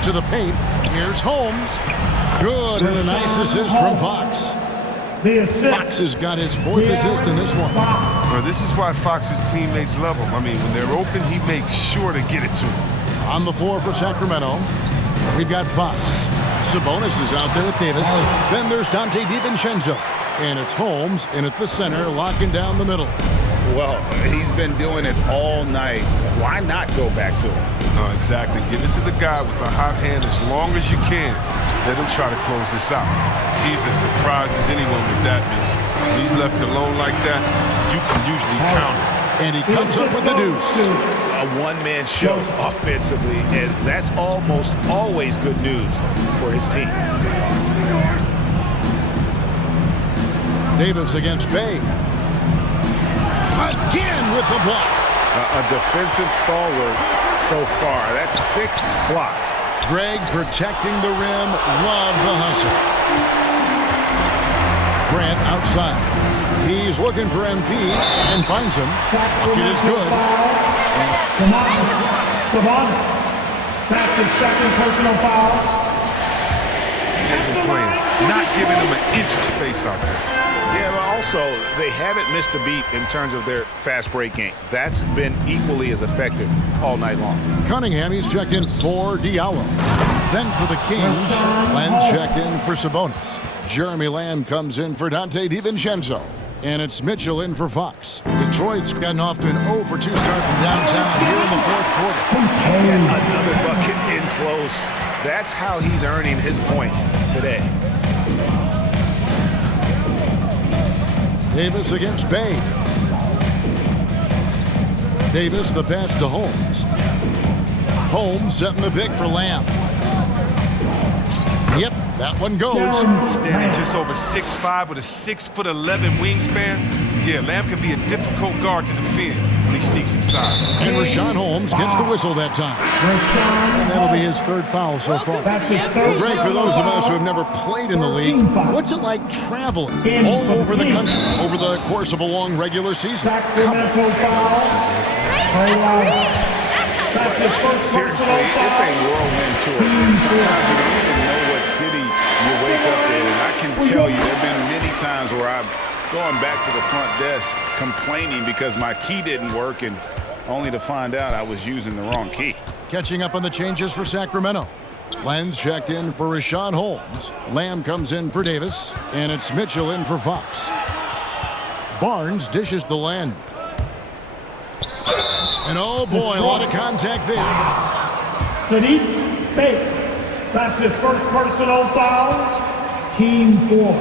To the paint. Here's Holmes. Good, and a nice assist from Fox. Fox has got his fourth assist in this one. Well, this is why Fox's teammates love him. I mean, when they're open, he makes sure to get it to him. On the floor for Sacramento, we've got Fox. Sabonis is out there with Davis. Then there's Dante DiVincenzo. And it's Holmes in at the center, locking down the middle. Well, he's been doing it all night. Why not go back to him? No, exactly. Give it to the guy with the hot hand as long as you can. Let him try to close this out. He's as surprised as anyone with that miss. When he's left alone like that, you can usually count it. And he comes up with the deuce. A one-man show offensively, and that's almost always good news for his team. Davis against Bay. Again with the block. A defensive stalwart so far. That's 6 blocks. Greg protecting the rim. Love the hustle. Grant outside. He's looking for MP and finds him. Bucket is good. Sabonis. That's his second personal foul. Playing, not giving him an inch of space out there. Yeah, but also, they haven't missed a beat in terms of their fast break game. That's been equally as effective all night long. Cunningham, he's checked in for Diallo. Then for the Kings, Len's checked in for Sabonis. Jeremy Lamb comes in for Dante DiVincenzo. And it's Mitchell in for Fox. Detroit's gotten off to an 0-for-2 start from downtown here in the fourth quarter. And another bucket in close. That's how he's earning his points today. Davis against Bay. Davis the pass to Holmes. Holmes setting the pick for Lamb. Yep, that one goes. Standing just over 6'5" with a 6'11" wingspan. Yeah, Lamb can be a difficult guard to defend when he sneaks inside. And Rashawn Holmes gets the whistle that time. And that'll be his third foul so far. Well, Greg, for those of us who have never played in the league, what's it like traveling all over the country over the course of a long regular season? Seriously, it's a whirlwind tour. Sometimes you don't even know what city you wake up in. And I can tell you there have been many times where I've gone back to the front desk complaining because my key didn't work, and only to find out I was using the wrong key. Catching up on the changes for Sacramento. Len's checked in for Rashawn Holmes. Lamb comes in for Davis, and it's Mitchell in for Fox. Barnes dishes to Len. And oh boy, a lot of contact there. Sadiq Bey. That's his first personal foul. Team 4.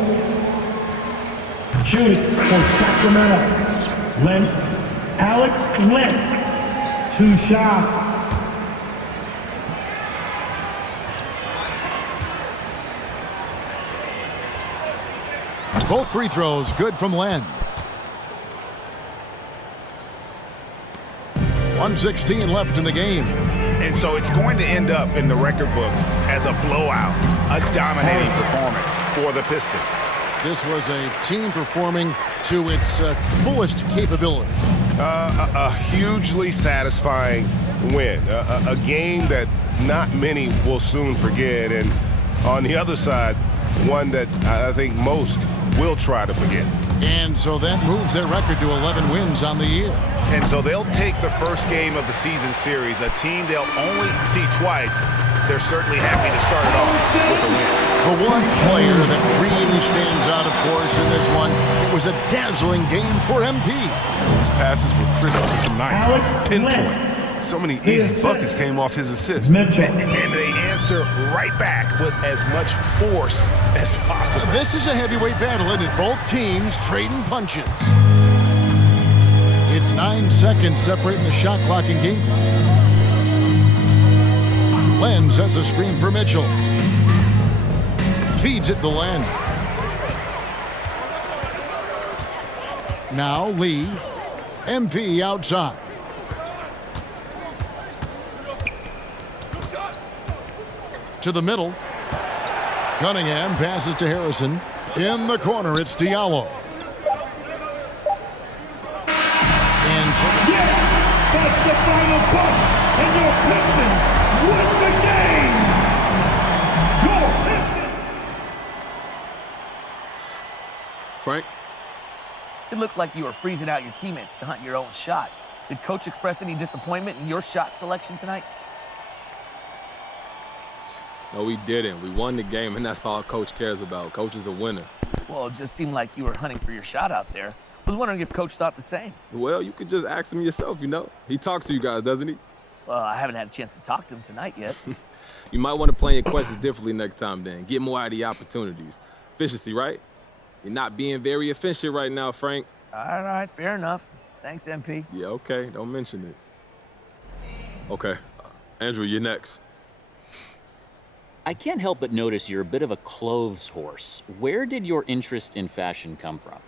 Shooting for Sacramento. Alex Len. 2 shots. Both free throws good from Len. 1:16 left in the game. And so it's going to end up in the record books as a blowout, a dominating performance for the Pistons. This was a team performing to its fullest capability. A hugely satisfying win. A game that not many will soon forget. And on the other side, one that I think most will try to forget. And so that moves their record to 11 wins on the year. And so they'll take the first game of the season series, a team they'll only see twice. They're certainly happy to start it off with a win. The one player that really stands out, of course, in this one, it was a dazzling game for MP. His passes were crisp tonight. Pinpoint. So many easy buckets came off his assist. And they answer right back with as much force as possible. This is a heavyweight battle, isn't it? Both teams trading punches. It's 9 seconds separating the shot clock and game clock. Len sends a screen for Mitchell. Feeds it to Len. Now Lee. MP outside. To the middle. Cunningham passes to Harrison. In the corner, it's Diallo. And so That's the final push, and your Pistons win the game! Your Pistons! Frank? It looked like you were freezing out your teammates to hunt your own shot. Did Coach express any disappointment in your shot selection tonight? No, we didn't. We won the game, and that's all Coach cares about. Coach is a winner. Well, it just seemed like you were hunting for your shot out there. I was wondering if Coach thought the same. Well, you could just ask him yourself, you know. He talks to you guys, doesn't he? Well, I haven't had a chance to talk to him tonight yet. You might want to plan your questions differently next time then. Get more out of the opportunities. Efficiency, right? You're not being very efficient right now, Frank. All right, fair enough. Thanks, MP. Yeah, okay. Don't mention it. Okay. Andrew, you're next. I can't help but notice you're a bit of a clothes horse. Where did your interest in fashion come from?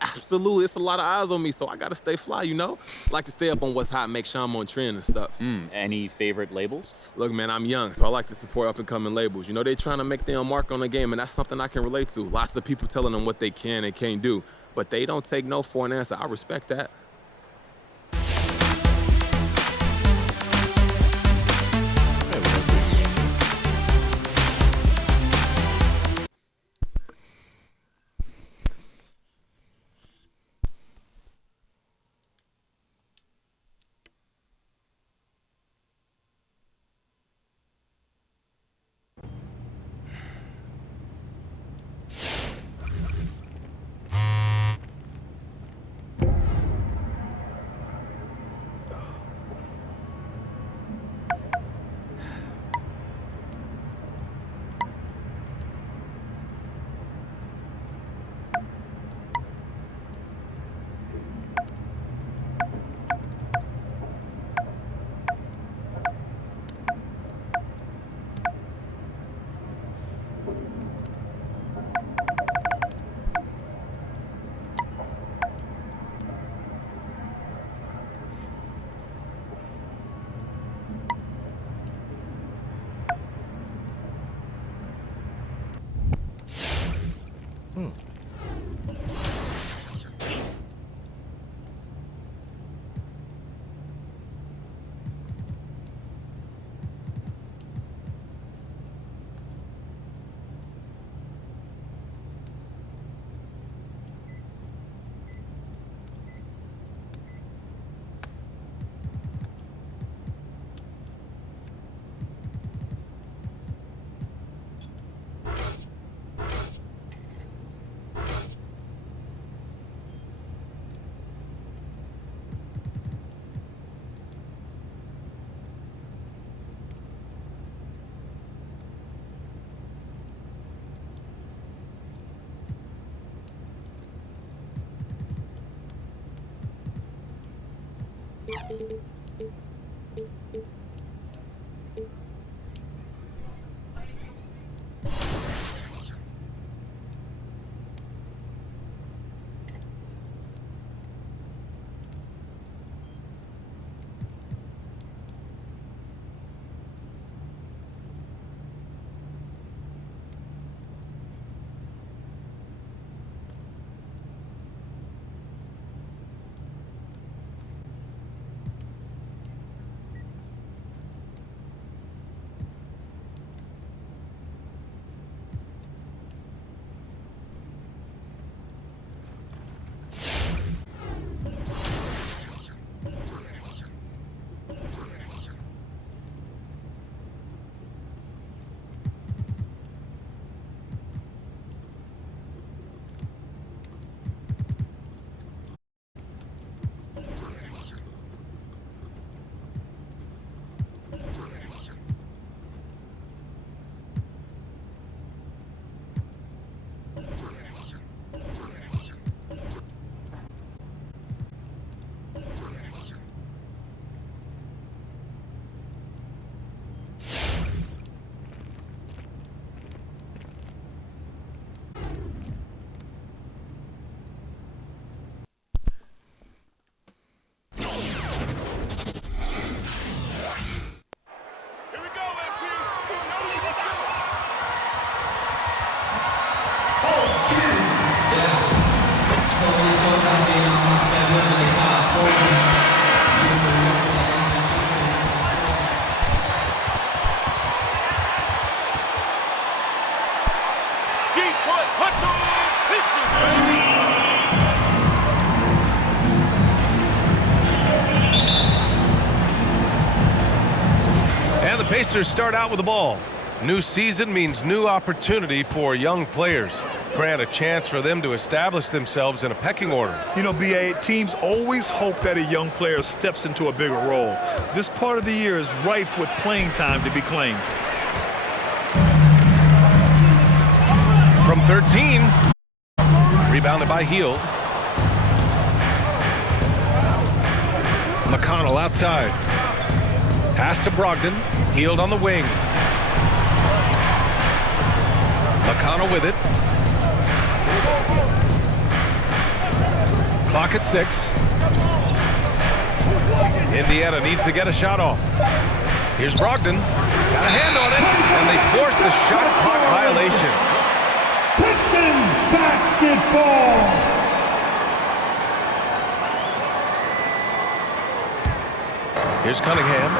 Absolutely. It's a lot of eyes on me, so I got to stay fly, you know? Like to stay up on what's hot, make sure I'm on trend and stuff. Any favorite labels? Look, man, I'm young, so I like to support up-and-coming labels. You know, they're trying to make their own mark on the game, and that's something I can relate to. Lots of people telling them what they can and can't do, but they don't take no for an answer. I respect that. And the Pacers start out with the ball. New season means new opportunity for young players. Grant a chance for them to establish themselves in a pecking order. You know, B.A., teams always hope that a young player steps into a bigger role. This part of the year is rife with playing time to be claimed. From 13, rebounded by Hield. McConnell outside. Pass to Brogdon. Hield on the wing. McConnell with it. Clock at 6. Indiana needs to get a shot off. Here's Brogdon. Got a hand on it, and they force the shot clock violation. Pistons basketball. Here's Cunningham.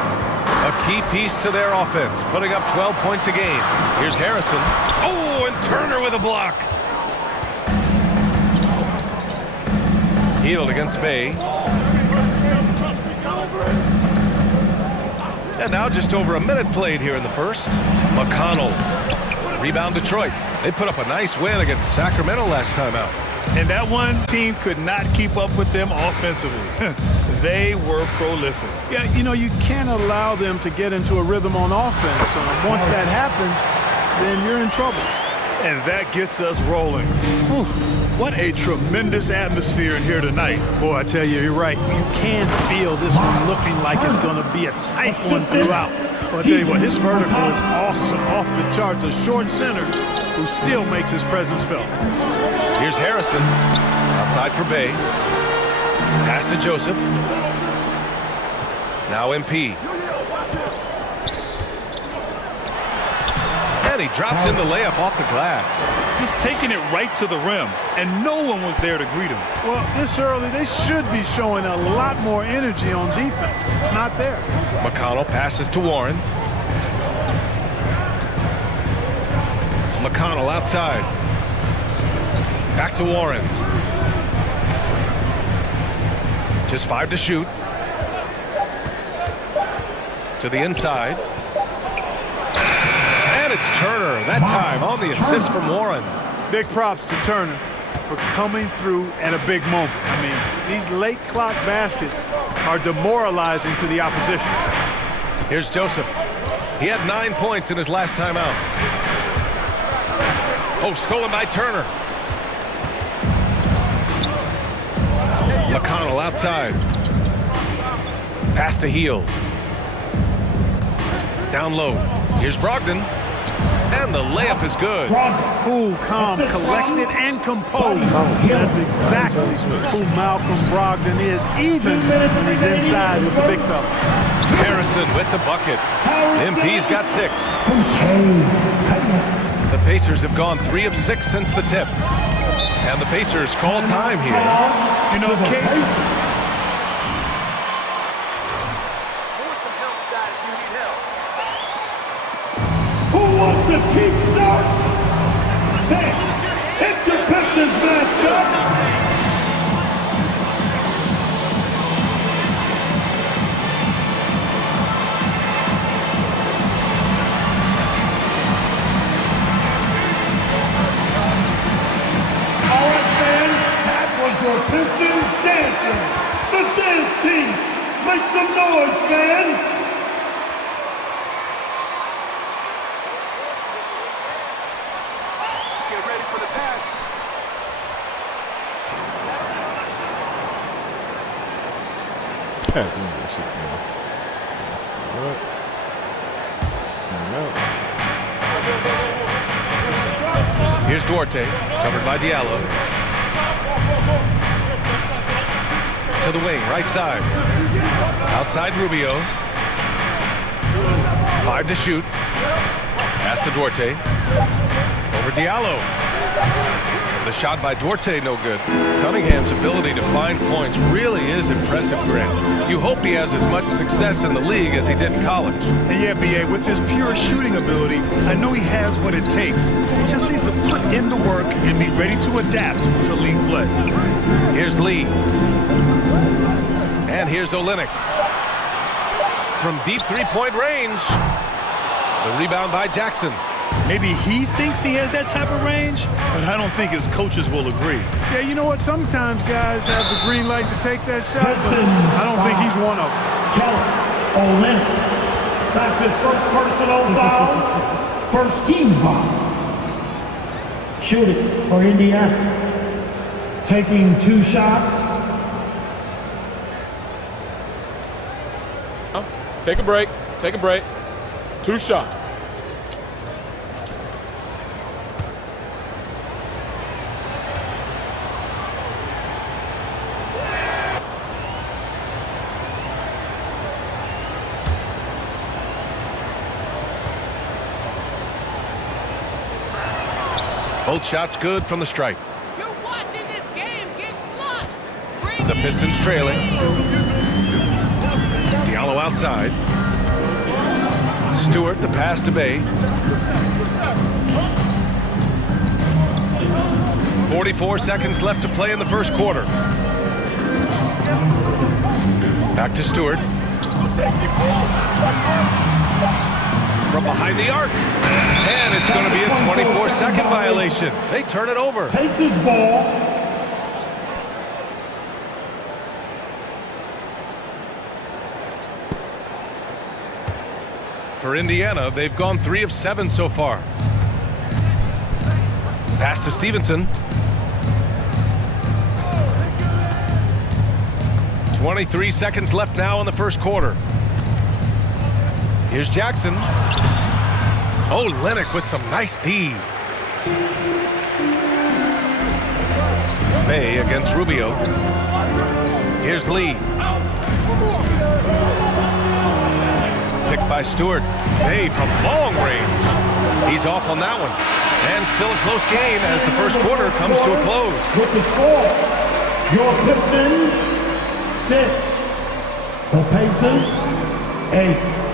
A key piece to their offense, putting up 12 points a game. Here's Harrison. Oh, and Turner with a block. Hield against Bay. And now just over a minute played here in the first. McConnell. Rebound Detroit. They put up a nice win against Sacramento last time out. And that one team could not keep up with them offensively. They were prolific. Yeah, you know, you can't allow them to get into a rhythm on offense. Once that happens, then you're in trouble. And that gets us rolling. Whew, what a tremendous atmosphere in here tonight. Boy, I tell you, you're right. You can feel this one looking like it's going to be a tight one throughout. Well, I'll tell you what, his vertical is awesome. Off the charts, a short center who still makes his presence felt. Here's Harrison. Outside for Bay. Pass to Joseph. Now MP. And he drops in the layup off the glass. Just taking it right to the rim, and no one was there to greet him. Well, this early, they should be showing a lot more energy on defense. It's not there. McConnell passes to Warren. McConnell outside. Back to Warren. Just 5 to shoot. To the inside. And it's Turner, that time on the assist from Warren. Big props to Turner for coming through at a big moment. I mean, these late clock baskets are demoralizing to the opposition. Here's Joseph. He had 9 points in his last time out. Oh, stolen by Turner. McConnell outside. Pass to Hield. Down low. Here's Brogdon. And the layup is good. Cool, calm, collected, and composed. That's exactly who Malcolm Brogdon is, even when he's inside with the big fella. Harrison with the bucket. MP's got 6. The Pacers have gone 3 of 6 since the tip. And the Pacers call time here. You know, Who wants a team start? Hey, it's your Pistons mascot. All right, fans, that was your Pistons dancing. The dance team. Make some noise, fans. Get ready for the pass. Here's Duarte, covered by Diallo. To the wing, right side. Outside Rubio. 5 to shoot. Pass to Duarte. Over Diallo. The shot by Duarte, no good. Cunningham's ability to find points really is impressive, Grant. You hope he has as much success in the league as he did in college. And yeah, B.A., with his pure shooting ability, I know he has what it takes. He just needs to put in the work and be ready to adapt to league play. Here's Lee. And here's Olynyk. From deep three-point range. The rebound by Jackson. Maybe he thinks he has that type of range, but I don't think his coaches will agree. Yeah, you know what? Sometimes guys have the green light to take that shot, but I don't think he's one of them. Kelly Olynyk. That's his first personal foul. First team foul. Shooting for Indiana. Taking 2 shots. Take a break. Take a break. 2 shots. Both shots good from the stripe. You're watching this game get flushed. The Pistons trailing. Diallo outside. Stewart, the pass to Bay. 44 seconds left to play in the first quarter. Back to Stewart. From behind the arc. And it's going to be a 24-second violation. They turn it over. Pacers ball. For Indiana, they've gone 3 of 7 so far. Pass to Stevenson. 23 seconds left now in the first quarter. Here's Jackson. Oh, Olynyk with some nice D. May against Rubio. Here's Lee. Picked by Stewart. May from long range. He's off on that one. And still a close game as the first quarter comes to a close. With the score, your Pistons 6. The Pacers 8.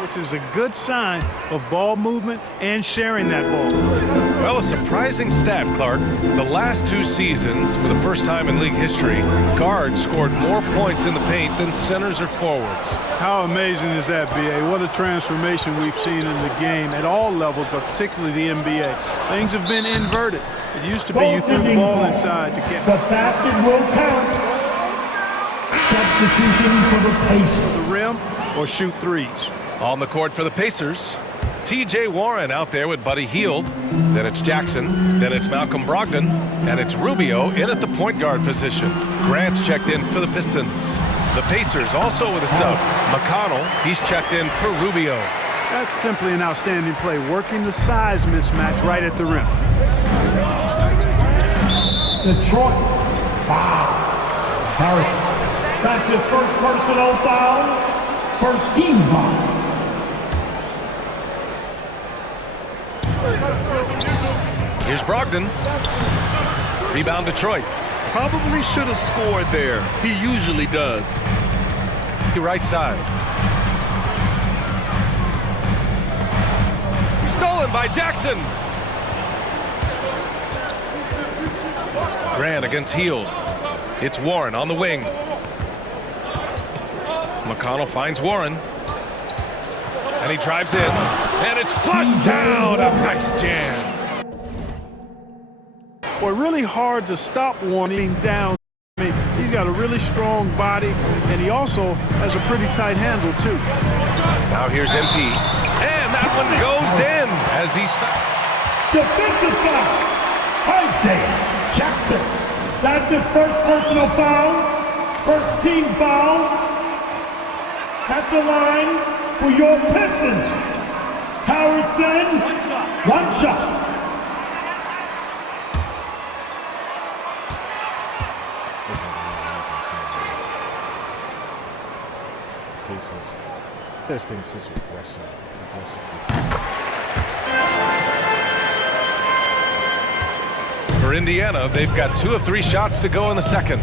Which is a good sign of ball movement and sharing that ball. Well, a surprising stat, Clark. The last 2 seasons, for the first time in league history, guards scored more points in the paint than centers or forwards. How amazing is that, B.A.? What a transformation we've seen in the game at all levels, but particularly the NBA. Things have been inverted. It used to be you threw the ball inside to get... The basket will count. Substitution for the Pacers. The rim or shoot threes. On the court for the Pacers, T.J. Warren out there with Buddy Hield. Then it's Jackson. Then it's Malcolm Brogdon. And it's Rubio in at the point guard position. Grant's checked in for the Pistons. The Pacers also with a sub. McConnell, he's checked in for Rubio. That's simply an outstanding play, working the size mismatch right at the rim. Detroit foul. Harrison. That's his first personal foul. First team foul. Here's Brogdon. Rebound Detroit. Probably should have scored there. He usually does. Right side. Stolen by Jackson. Grant against Hield. It's Warren on the wing. McConnell finds Warren. And he drives in. And it's flushed down. A nice jam. Boy, really hard to stop Warren down. I mean, he's got a really strong body, and he also has a pretty tight handle, too. Now here's MP. And that one goes in as he's... Defensive foul. Isaiah Jackson. That's his first personal foul. First team foul. At the line for your Pistons. Harrison, one shot. Testing such aggressive. For Indiana, they've got 2 of 3 shots to go in the second.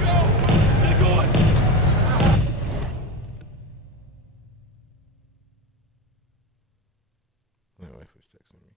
My wife was texting me.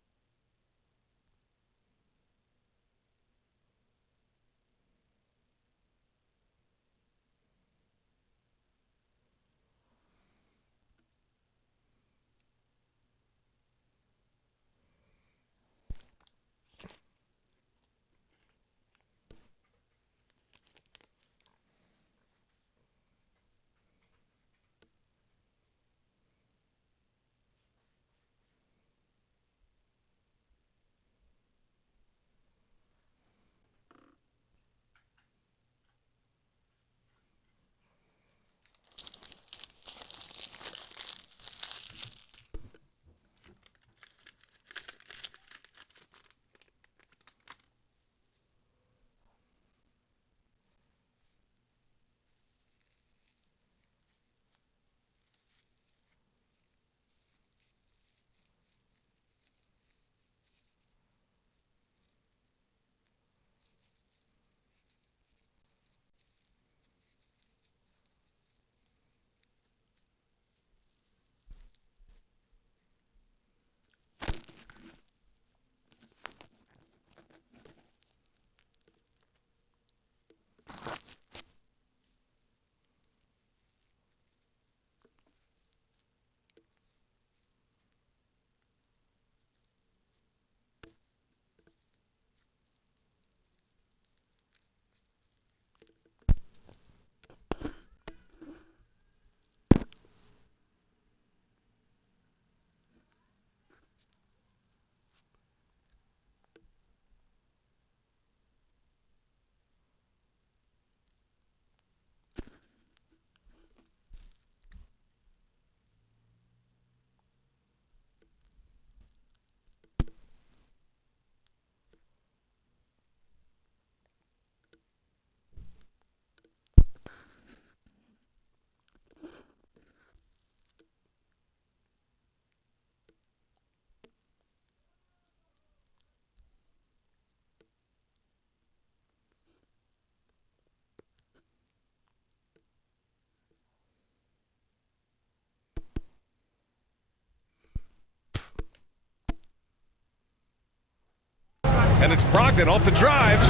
And it's Brogdon off the drive.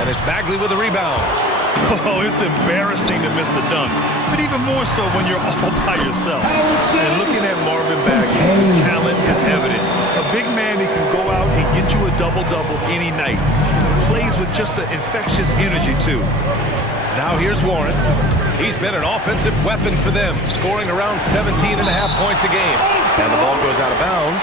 And it's Bagley with a rebound. Oh, it's embarrassing to miss a dunk, but even more so when you're all by yourself. And looking at Marvin Bagley, the talent is evident. A big man who can go out and get you a double-double any night. Plays with just an infectious energy, too. Now here's Warren. He's been an offensive weapon for them, scoring around 17.5 points a game. And the ball goes out of bounds.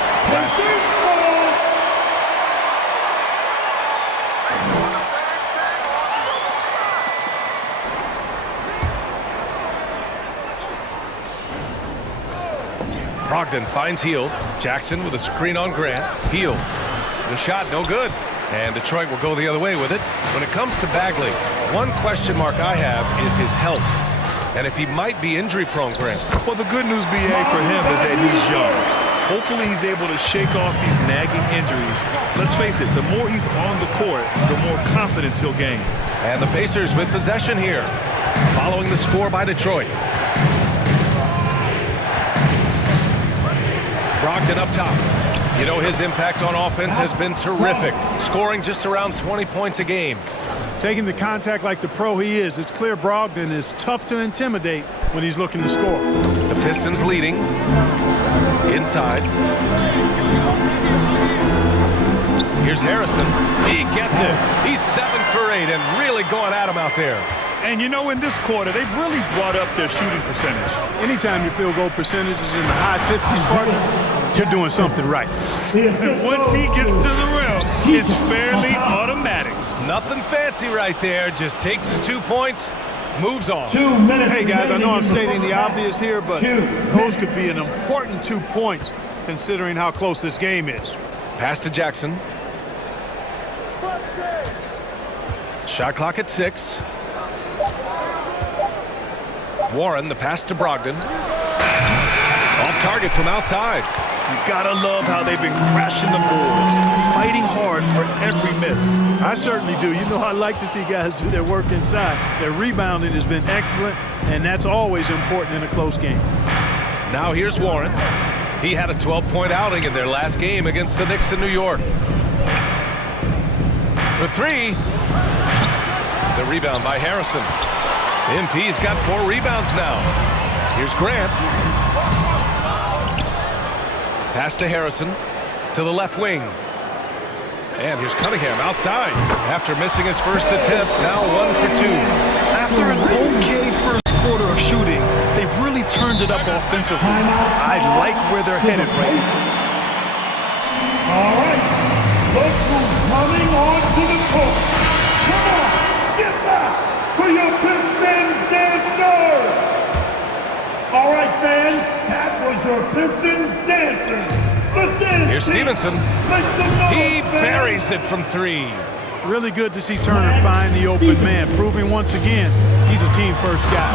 Brogdon finds Hield. Jackson with a screen on Grant. Hield. The shot no good. And Detroit will go the other way with it. When it comes to Bagley, one question mark I have is his health. And if he might be injury prone, Grant. Well, the good news, BA, for him is that he's young. Hopefully he's able to shake off these nagging injuries. Let's face it, the more he's on the court, the more confidence he'll gain. And the Pacers with possession here, following the score by Detroit. Brogdon up top. You know, his impact on offense has been terrific, scoring just around 20 points a game. Taking the contact like the pro he is, it's clear Brogdon is tough to intimidate when he's looking to score. The Pistons leading. Inside. Here's Harrison. He gets it. He's 7 for 8 and really going at him out there. And you know, in this quarter, they've really brought up their shooting percentage. Anytime your field goal percentage is in the high 50s, partner, you're doing something right. And once he gets to the rim, it's fairly automatic. Nothing fancy right there. Just takes his 2 points, moves on. Hey, guys, I know I'm stating the obvious here, but those could be an important 2 points considering how close this game is. Pass to Jackson. Shot clock at 6. Warren, the pass to Brogdon. Off target from outside. You gotta love how they've been crashing the boards, fighting hard for every miss. I certainly do. You know, I like to see guys do their work inside. Their rebounding has been excellent, and that's always important in a close game. Now here's Warren. He had a 12-point outing in their last game against the Knicks in New York. For 3. The rebound by Harrison. MP's got 4 rebounds now. Here's Grant. Pass to Harrison. To the left wing. And here's Cunningham outside. After missing his first attempt, now 1 for 2. After an okay first quarter of shooting, they've really turned it up offensively. I like where they're headed right now. All right, look who's coming onto the court. Come on, get back for your Pistons dancers. All right, fans, that was your Pistons dancers. Here's Stevenson. He buries it from 3. Really good to see Turner find the open man, proving once again he's a team-first guy.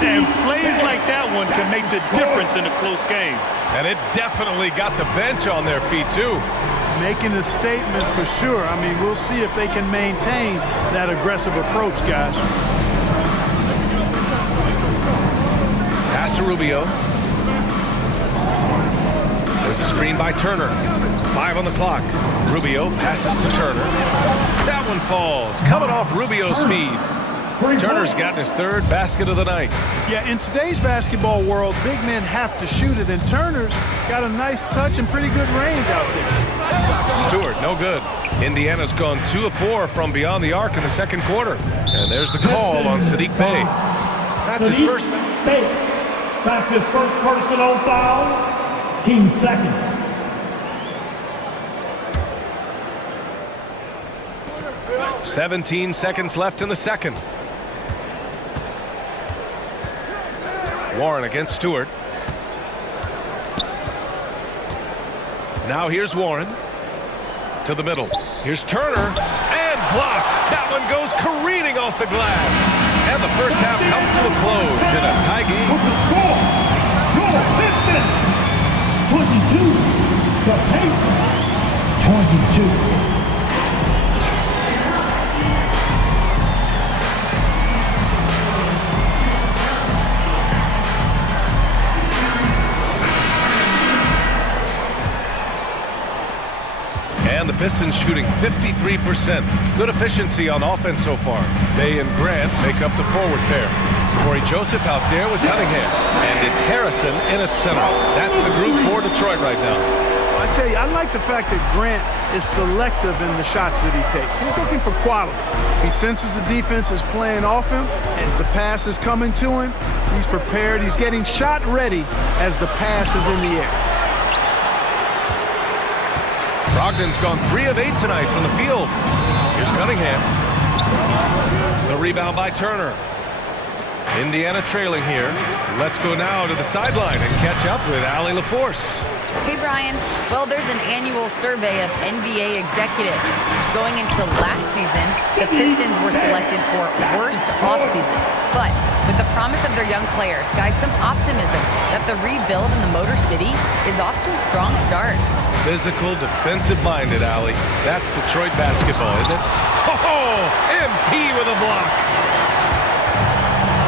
And plays like that one can make the difference in a close game. And it definitely got the bench on their feet, too. Making a statement for sure. I mean, we'll see if they can maintain that aggressive approach, guys. Pass to Rubio. There's a screen by Turner. 5 on the clock. Rubio passes to Turner. That one falls. Coming off Rubio's feed. Turner's gotten his 3rd basket of the night. Yeah, in today's basketball world, big men have to shoot it, and Turner's got a nice touch and pretty good range out there. Stewart, no good. Indiana's gone 2 of 4 from beyond the arc in the second quarter. And there's the call on Sadiq Bey. That's his first. That's his first personal foul. Team second. "17 seconds left in the second. Warren against Stewart. Now here's Warren. To the middle. Here's Turner. And blocked. That one goes careening off the glass. And the first half comes to a close in a tie game. With the score, your Pistons 22, the Pacers 22. And the Pistons shooting 53%. Good efficiency on offense so far. Bey and Grant make up the forward pair. Corey Joseph out there with Cunningham. And it's Harrison in at center. That's the group for Detroit right now. I tell you, I like the fact that Grant is selective in the shots that he takes. He's looking for quality. He senses the defense is playing off him. As the pass is coming to him, he's prepared. He's getting shot ready as the pass is in the air. Brogdon's gone 3 of 8 tonight from the field. Here's Cunningham. The rebound by Turner. Indiana trailing here. Let's go now to the sideline and catch up with Allie LaForce. Hey, Brian. Well, there's an annual survey of NBA executives. Going into last season, the Pistons were selected for worst offseason. But with the promise of their young players, guys, some optimism that the rebuild in the Motor City is off to a strong start. Physical, defensive-minded, Allie. That's Detroit basketball, isn't it? Oh, MP with a block.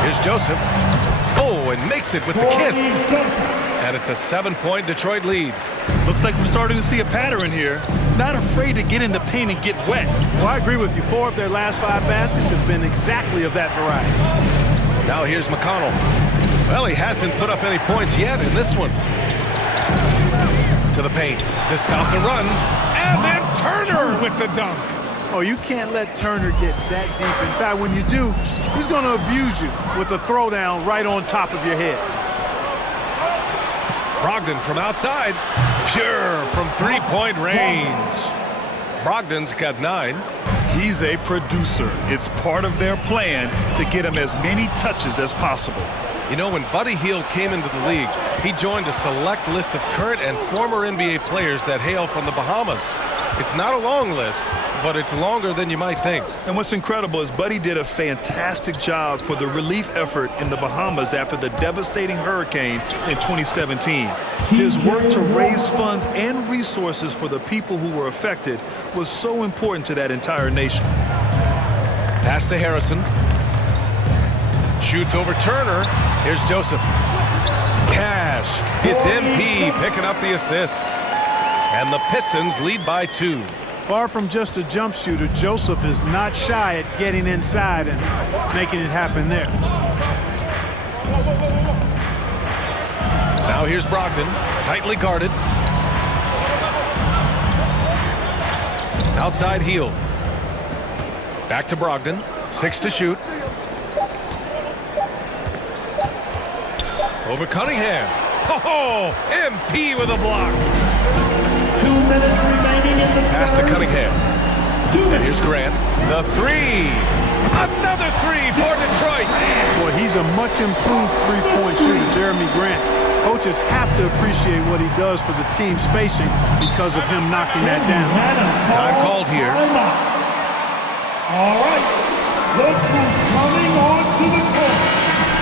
Here's Joseph. Oh, and makes it with the kiss. And it's a 7-point Detroit lead. Looks like we're starting to see a pattern here. Not afraid to get in the paint and get wet. Well, I agree with you. 4 of their last 5 baskets have been exactly of that variety. Now here's McConnell. Well, he hasn't put up any points yet in this one. To the paint to stop the run. And then Turner with the dunk. Oh, you can't let Turner get that deep inside. When you do, he's going to abuse you with a throwdown right on top of your head. Brogdon from outside. Pure from three-point range. Brogdon's got 9. He's a producer. It's part of their plan to get him as many touches as possible. You know, when Buddy Hield came into the league, he joined a select list of current and former NBA players that hail from the Bahamas. It's not a long list, but it's longer than you might think. And what's incredible is Buddy did a fantastic job for the relief effort in the Bahamas after the devastating hurricane in 2017. His work to raise funds and resources for the people who were affected was so important to that entire nation. Pass to Harrison. Shoots over Turner. Here's Joseph. Cash. It's MP picking up the assist. And the Pistons lead by 2. Far from just a jump shooter, Joseph is not shy at getting inside and making it happen there. Now here's Brogdon, tightly guarded. Outside Hield. Back to Brogdon, 6 to shoot. Over Cunningham. Oh, MP with a block. 2 minutes remaining in the Pass to third. Cunningham. And here's Grant. The 3. Another 3 for Detroit. Boy, he's a much improved three-point shooter, Jeremy Grant. Coaches have to appreciate what he does for the team spacing because of him knocking that down. Time called here. All right, look who's coming onto the court.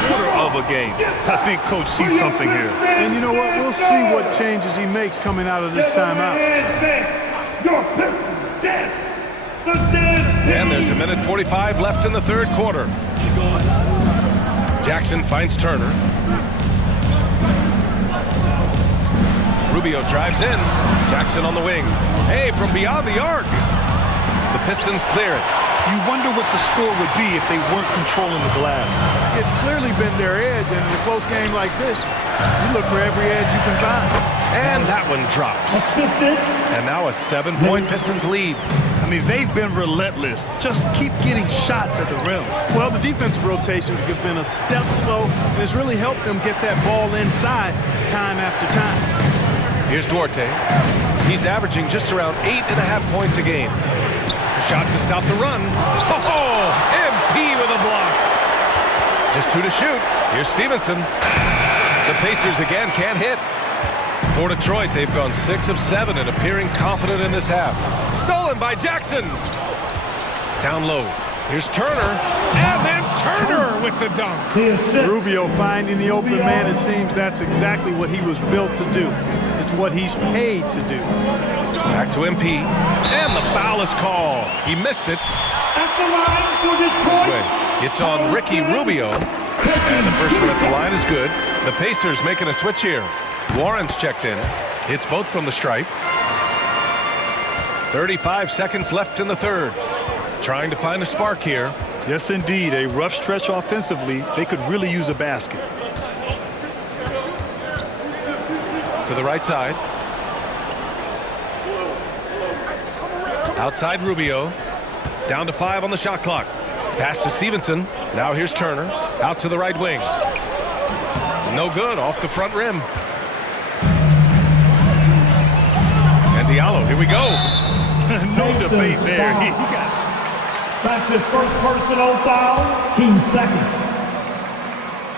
Quarter of a game. I think Coach sees something here. And you know what? We'll see what changes he makes coming out of this timeout. Your Pistons dance. The dance team. And there's a minute 45 left in the third quarter. Jackson finds Turner. Rubio drives in. Jackson on the wing. Hey, from beyond the arc. The Pistons clear it. You wonder what the score would be if they weren't controlling the glass. It's clearly been their edge, and in a close game like this, you look for every edge you can find. And that one drops. Assisted. And now a 7-point Pistons lead. I mean, they've been relentless. Just keep getting shots at the rim. Well, the defensive rotations have been a step slow, and it's really helped them get that ball inside time after time. Here's Duarte. He's averaging just around 8.5 points a game. Shot to stop the run. Oh, MP with a block. Just 2 to shoot. Here's Stevenson. The Pacers again can't hit. For Detroit, they've gone 6 of 7 and appearing confident in this half. Stolen by Jackson. Down low. Here's Turner. And then Turner with the dunk. Rubio finding the open man. It seems that's exactly what he was built to do. It's what he's paid to do. Back to MP. And the foul is called. He missed it. At the line for Detroit. His way. It's on Ricky Rubio. And the first one at the line is good. The Pacers making a switch here. Warren's checked in. Hits both from the stripe. 35 seconds left in the third. Trying to find a spark here. Yes, indeed. A rough stretch offensively. They could really use a basket. To the right side. Outside Rubio. Down to 5 on the shot clock. Pass to Stevenson. Now here's Turner. Out to the right wing. No good. Off the front rim. And Diallo. Here we go. No debate there. That's his first personal foul. Team second.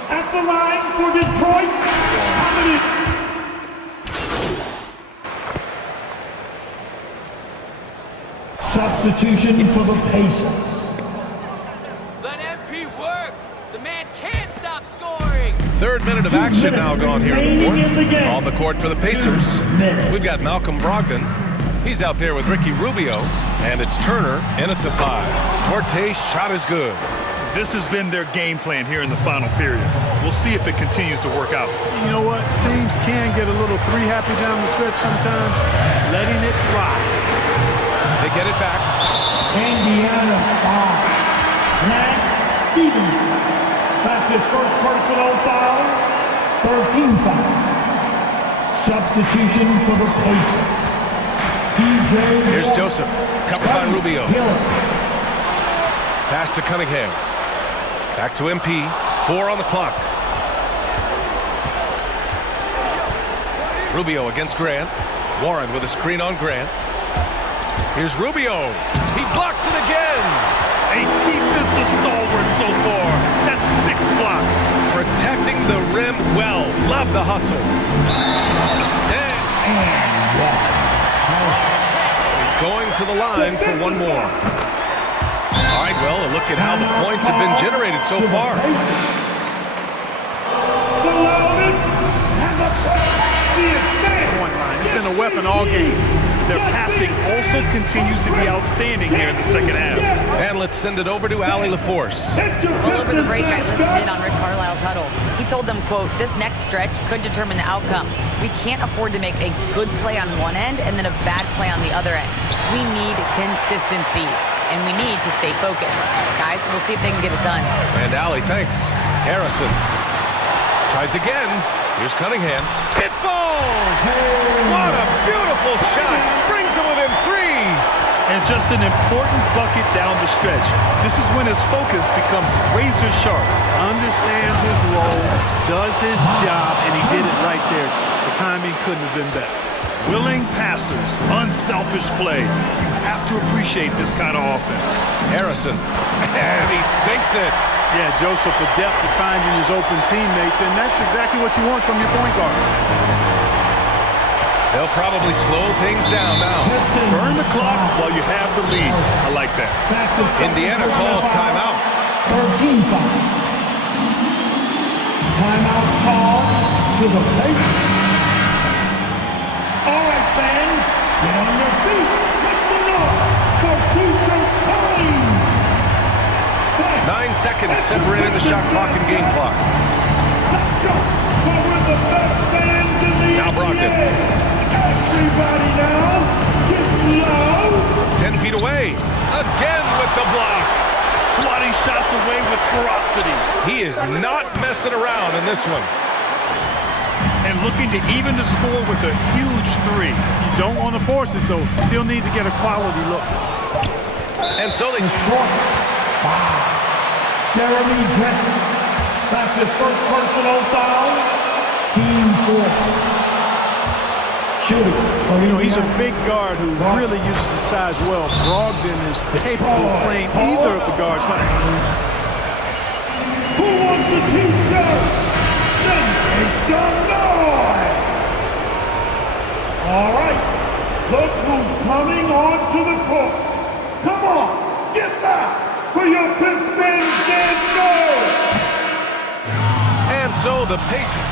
At the line for Detroit. Substitution for the Pacers. Let MP work. The man can't stop scoring. Third minute of action now gone here in the fourth. On the court for the Pacers. We've got Malcolm Brogdon. He's out there with Ricky Rubio. And it's Turner in at the 5. Duarte's shot is good. This has been their game plan here in the final period. We'll see if it continues to work out. You know what? Teams can get a little three-happy down the stretch sometimes. Letting it fly. They get it back. Indiana foul. Matt Stevenson. That's his first personal foul. 13 foul. Substitution for the Pacers. Here's Joseph, covered by Rubio. Pass to Cunningham. Back to MP, 4 on the clock. Rubio against Grant. Warren with a screen on Grant. Here's Rubio. He blocks it again. A defensive stalwart so far. That's 6 blocks. Protecting the rim well. Love the hustle. He's going to the line for one more. All right, well, a look at how the points have been generated so far. Point line. It's been a weapon all game. Their passing also continues to be outstanding here in the second half. And let's send it over to Allie LaForce. Well, over the break, I listened in on Rick Carlisle's huddle. He told them, quote, "This next stretch could determine the outcome. We can't afford to make a good play on one end and then a bad play on the other end. We need consistency, and we need to stay focused. Guys, we'll see if they can get it done." And Allie, thanks. Harrison tries again. Here's Cunningham. It falls! What a beautiful shot! Brings him within 3! And just an important bucket down the stretch. This is when his focus becomes razor sharp. Understands his role, does his job, and he did it right there. The timing couldn't have been better. Willing passers, unselfish play. You have to appreciate this kind of offense. Harrison, and he sinks it. Yeah, Joseph adept at finding his open teammates, and that's exactly what you want from your point guard. They'll probably slow things down now. Burn the clock while you have the lead. I like that. Indiana calls timeout. 13 foul. Timeout call to the plate. All right, fans, get on your feet. Make some noise for Teacher Colleen. 9 seconds separating the shot clock and game clock. Now Brogdon. Everybody now, get low. 10 feet away. Again with the block. Swatting shots away with ferocity. He is not messing around in this one. And looking to even the score with a huge 3. You don't want to force it, though. Still need to get a quality look. And so they... Jeremy Grant. That's his first personal foul. Team 4. Shooting. You know, he's a big guard who really uses his size well. Brogdon is capable of playing either of the guards. Who wants a T-shirt? Then make some noise. All right. Look who's coming onto the court. Come on, get back for your Pistons did go. And so the Pacers...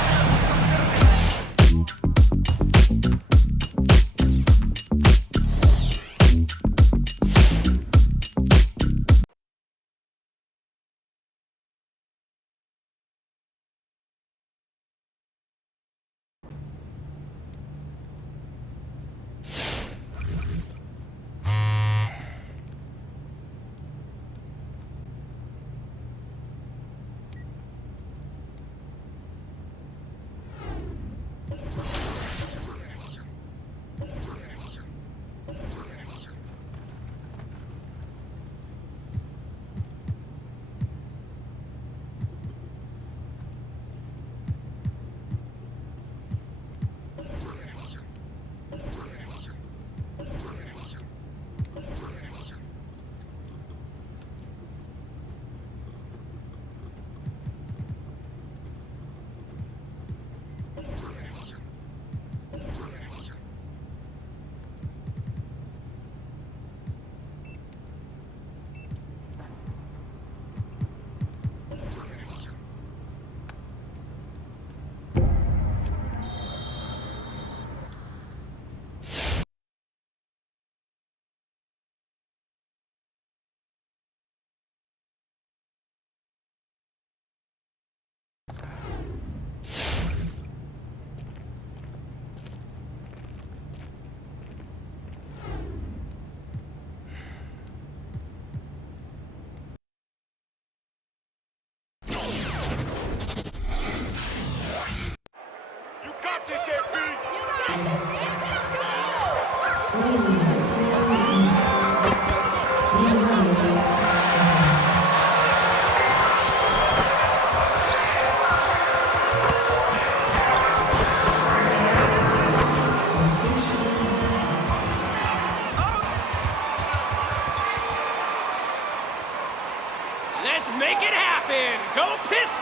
Let's make it happen. Go Pistons!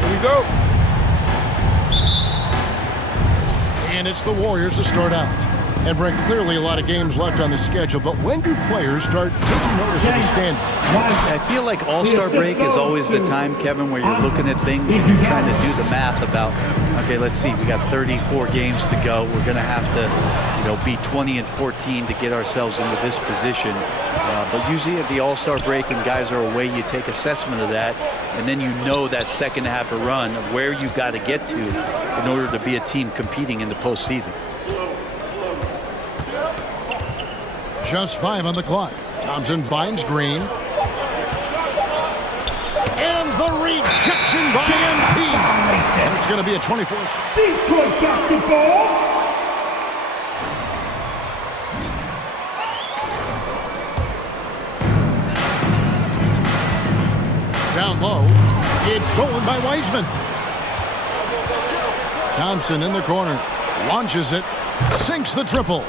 Here we go. And it's the Warriors to start out. And Brent, clearly a lot of games left on the schedule, but when do players start taking notice of the standing? I feel like All-Star break is always the time, Kevin, where you're looking at things and you're trying to do the math about, okay, let's see, we got 34 games to go. We're going to have to, be 20-14 to get ourselves into this position. But usually at the All-Star break, when guys are away, you take assessment of that, and then you know that second half of run of where you've got to get to in order to be a team competing in the postseason. Just 5 on the clock. Thompson finds Green. And the rejection by MP. And it's going to be a 24. Detroit got the ball. Down low. It's stolen by Wiseman. Thompson in the corner. Launches it. Sinks the triple.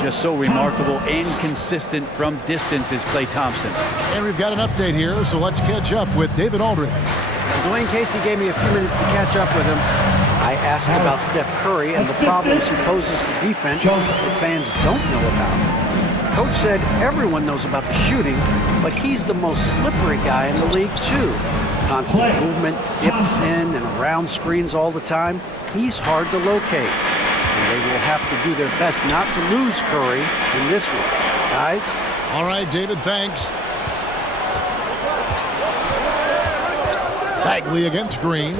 Just so remarkable and consistent from distance is Klay Thompson. And we've got an update here, so let's catch up with David Aldridge. Dwayne Casey gave me a few minutes to catch up with him. I asked about Steph Curry and the problems he poses to defense that fans don't know about. Coach said everyone knows about the shooting, but he's the most slippery guy in the league, too. Constant movement, dips in and around screens all the time. He's hard to locate. And they will have to do their best not to lose Curry in this one. Guys? All right, David, thanks. Bagley against Green.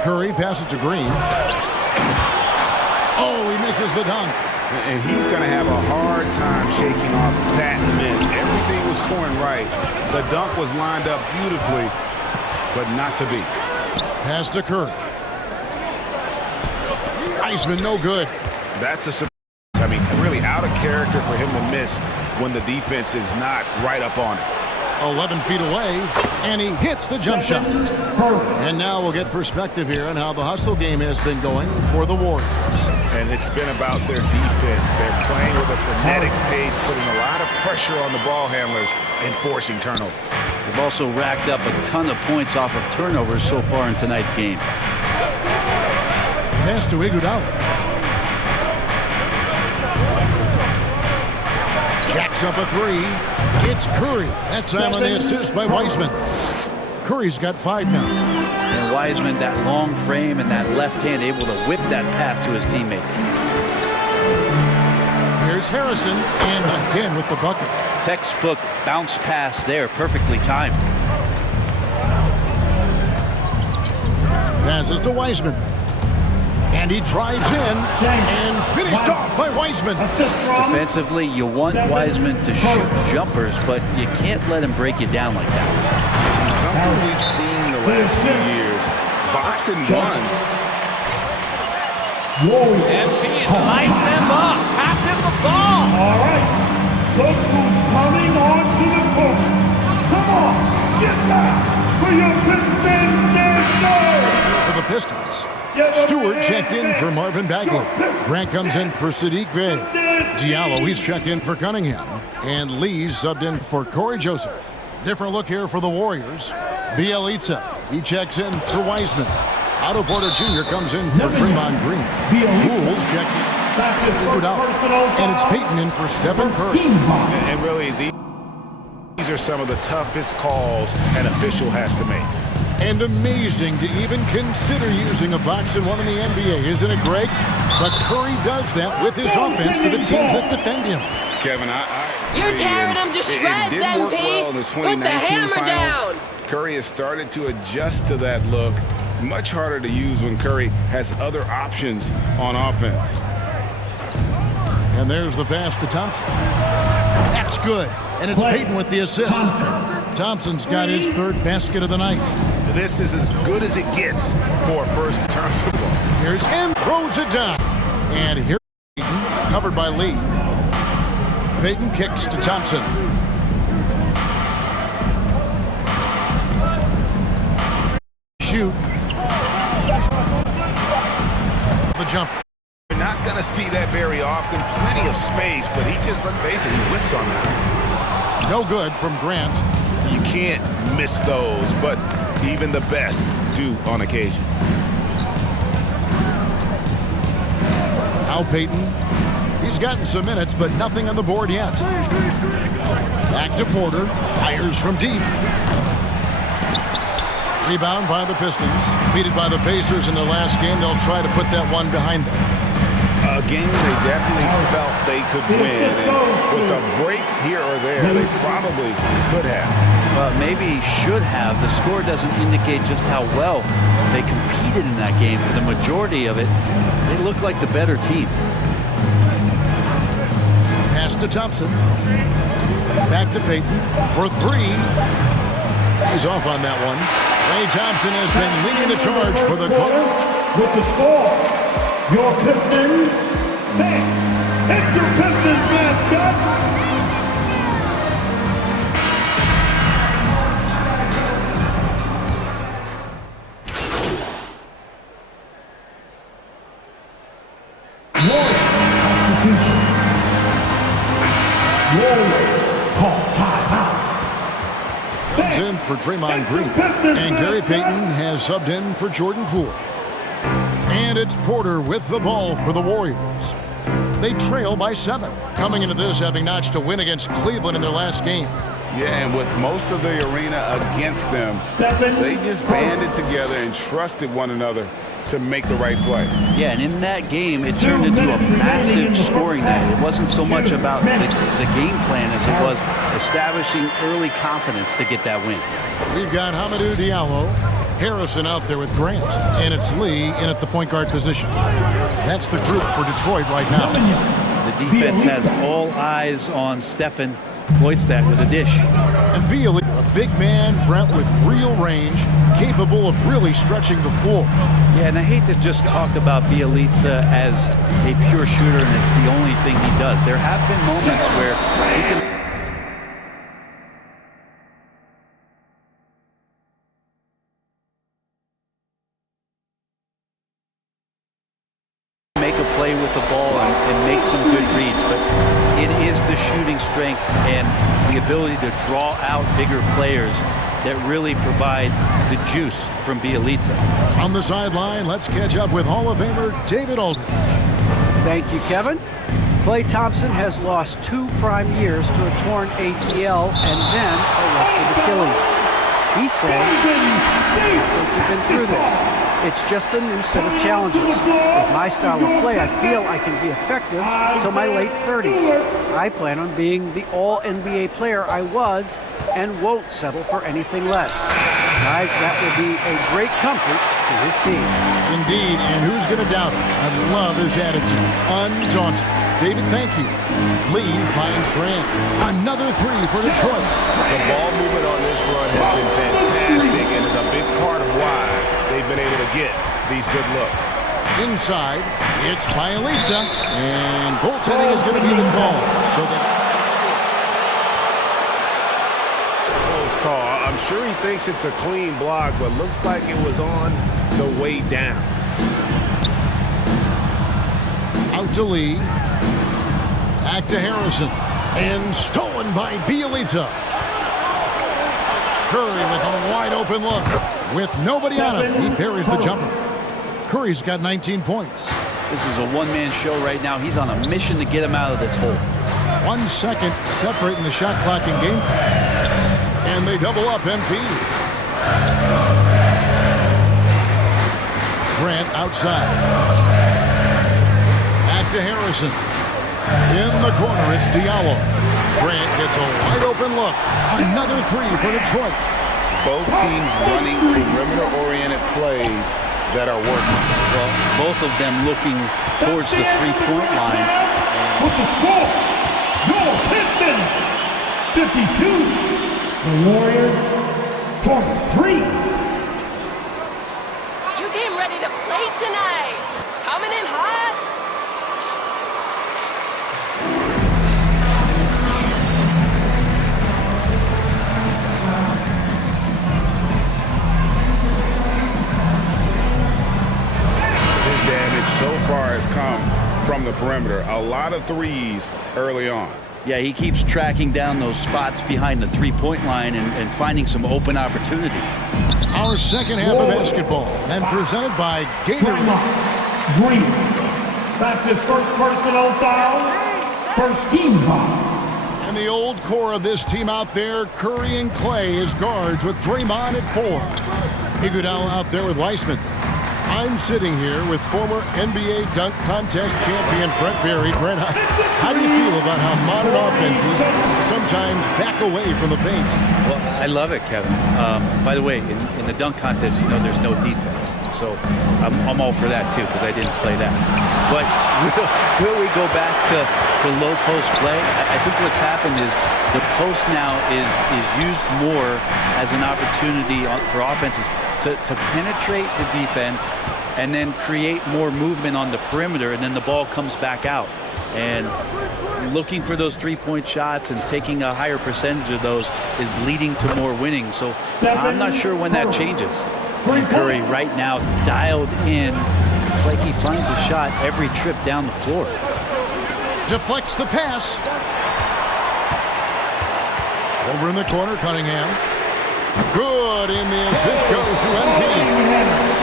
Curry passes to Green. Oh, he misses the dunk. And he's going to have a hard time shaking off that miss. Everything was going right. The dunk was lined up beautifully, but not to be. Pass to Curry. Wiseman, no good. That's a surprise. I mean, really out of character for him to miss when the defense is not right up on it. 11 feet away, and he hits the jump shot. And now we'll get perspective here on how the hustle game has been going for the Warriors. And it's been about their defense. They're playing with a frenetic pace, putting a lot of pressure on the ball handlers and forcing turnovers. They've also racked up a ton of points off of turnovers so far in tonight's game. Pass to Iguodala. Jacks up a three. It's Curry. That time on the assist by Wiseman. Curry's got 5 now. And Wiseman, that long frame and that left hand, able to whip that pass to his teammate. Here's Harrison, and again with the bucket. Textbook bounce pass there, perfectly timed. Passes to Wiseman. And he drives in and finished off by Wiseman. Defensively, you want Wiseman to shoot jumpers, but you can't let him break you down like that. And something we've seen the last few years, boxing one. MP is lighting them up. Pass him the ball. All right. Look who's coming onto the court. Come on, get back for your Pistons dance. For the Pistons. Stewart checked in for Marvin Bagley. Grant comes in for Sadiq Bey. Diallo, he's checked in for Cunningham. And Lee's subbed in for Corey Joseph. Different look here for the Warriors. Bielitsa, he checks in for Wiseman. Otto Porter Jr. comes in for Draymond Green. Pools checked in for Iguodala. And it's Peyton in for Stephen Curry. And really, these are some of the toughest calls an official has to make. And amazing to even consider using a box and one in the NBA, isn't it, Greg? But Curry does that with his offense to the teams that defend him. Kevin, You're tearing them to shreds, it did work MP. well in the 2019 Put the hammer finals. down. Curry has started to adjust to that look. Much harder to use when Curry has other options on offense. And there's the pass to Thompson. That's good. And it's Peyton with the assist. Thompson's got his 3rd basket of the night. This is as good as it gets for a first turn of the ball. Here's him, throws it down. And here's Peyton, covered by Lee. Payton kicks to Thompson. Shoot. The jump. You're not going to see that very often. Plenty of space, but he just, let's face it, he whiffs on that. No good from Grant. You can't miss those, but even the best do on occasion. Al Payton. He's gotten some minutes, but nothing on the board yet. Back to Porter. Fires from deep. Rebound by the Pistons. Defeated by the Pacers in their last game. They'll try to put that one behind them. A game they definitely felt they could win. And with a break here or there, they probably could have. Well, maybe should have. The score doesn't indicate just how well they competed in that game. For the majority of it, they look like the better team. Pass to Thompson. Back to Payton for three. He's off on that one. Ray Thompson has been leading the charge for the quarter. With the score, your Pistons 6. It's your Pistons mascot. In for Draymond Green. And Gary Payton has subbed in for Jordan Poole. And it's Porter with the ball for the Warriors. They trail by 7. Coming into this having notched a win against Cleveland in their last game. Yeah, and with most of the arena against them, they just banded together and trusted one another to make the right play. Yeah, and in that game, it turned into a massive scoring night. It wasn't so much about the game plan as it was establishing early confidence to get that win. We've got Hamidou Diallo, Harrison out there with Grant, and it's Lee in at the point guard position. That's the group for Detroit right now. The defense has all eyes on Stefan Loitstadt with a dish. And Bielitsa, a big man, Brent, with real range, capable of really stretching the floor. Yeah, and I hate to just talk about Bielitsa as a pure shooter and it's the only thing he does. There have been moments where he can make a play with the ball and make some good reads, but it is the shooting strength and the ability to draw out bigger players that really provide the juice from Bielitsa. On the sideline, let's catch up with Hall of Famer David Aldridge. Thank you, Kevin. Klay Thompson has lost 2 prime years to a torn ACL and then a ruptured Achilles. He says athletes have been through this. It's just a new set of challenges. With my style of play, I feel I can be effective until my late 30s. I plan on being the all-NBA player I was and won't settle for anything less. Guys, that will be a great comfort to his team. Indeed, and who's going to doubt it? I love his attitude. Undaunted. David, thank you. Lee finds Grant. Another 3 for Detroit. The ball movement on this run has been fantastic and is a big part of why they've been able to get these good looks. Inside, it's Bielitsa, and goaltending is going to be the call. So close call. I'm sure he thinks it's a clean block, but looks like it was on the way down. Out to Lee. Back to Harrison. And stolen by Bielitsa. Curry with a wide open look. With nobody on him, he buries the jumper. Curry's got 19 points. This is a one-man show right now. He's on a mission to get him out of this hole. 1 second separating the shot clock and game. And they double up MP. Grant outside. Back to Harrison. In the corner, it's Diallo. Grant gets a wide open look. Another 3 for Detroit. Both teams running perimeter-oriented plays that are working. Well, both of them looking towards the three-point line. With the score, your Pistons 52, the Warriors 43. You came ready to play tonight. Coming in hot. lot of threes early on. Yeah, he keeps tracking down those spots behind the three-point line and finding some open opportunities. Our second half of basketball, and presented by Gatorade. Green. That's his first personal foul. First team foul. And the old core of this team out there, Curry and Clay as guards with Draymond at 4. Iguodala out there with Weissman. I'm sitting here with former NBA dunk contest champion Brent Berry. Brent, how do you feel about how modern offenses sometimes back away from the paint? Well, I love it, Kevin. By the way, in the dunk contest, you know there's no defense. So I'm all for that, too, because I didn't play that. But will we go back to low post play? I think what's happened is the post now is used more as an opportunity for offenses to penetrate the defense and then create more movement on the perimeter, and then the ball comes back out. And looking for those three-point shots and taking a higher percentage of those is leading to more winning. So I'm not sure when that changes. And Curry right now dialed in. It's like he finds a shot every trip down the floor. Deflects the pass. Over in the corner, Cunningham. Good, and the assist goes to MP.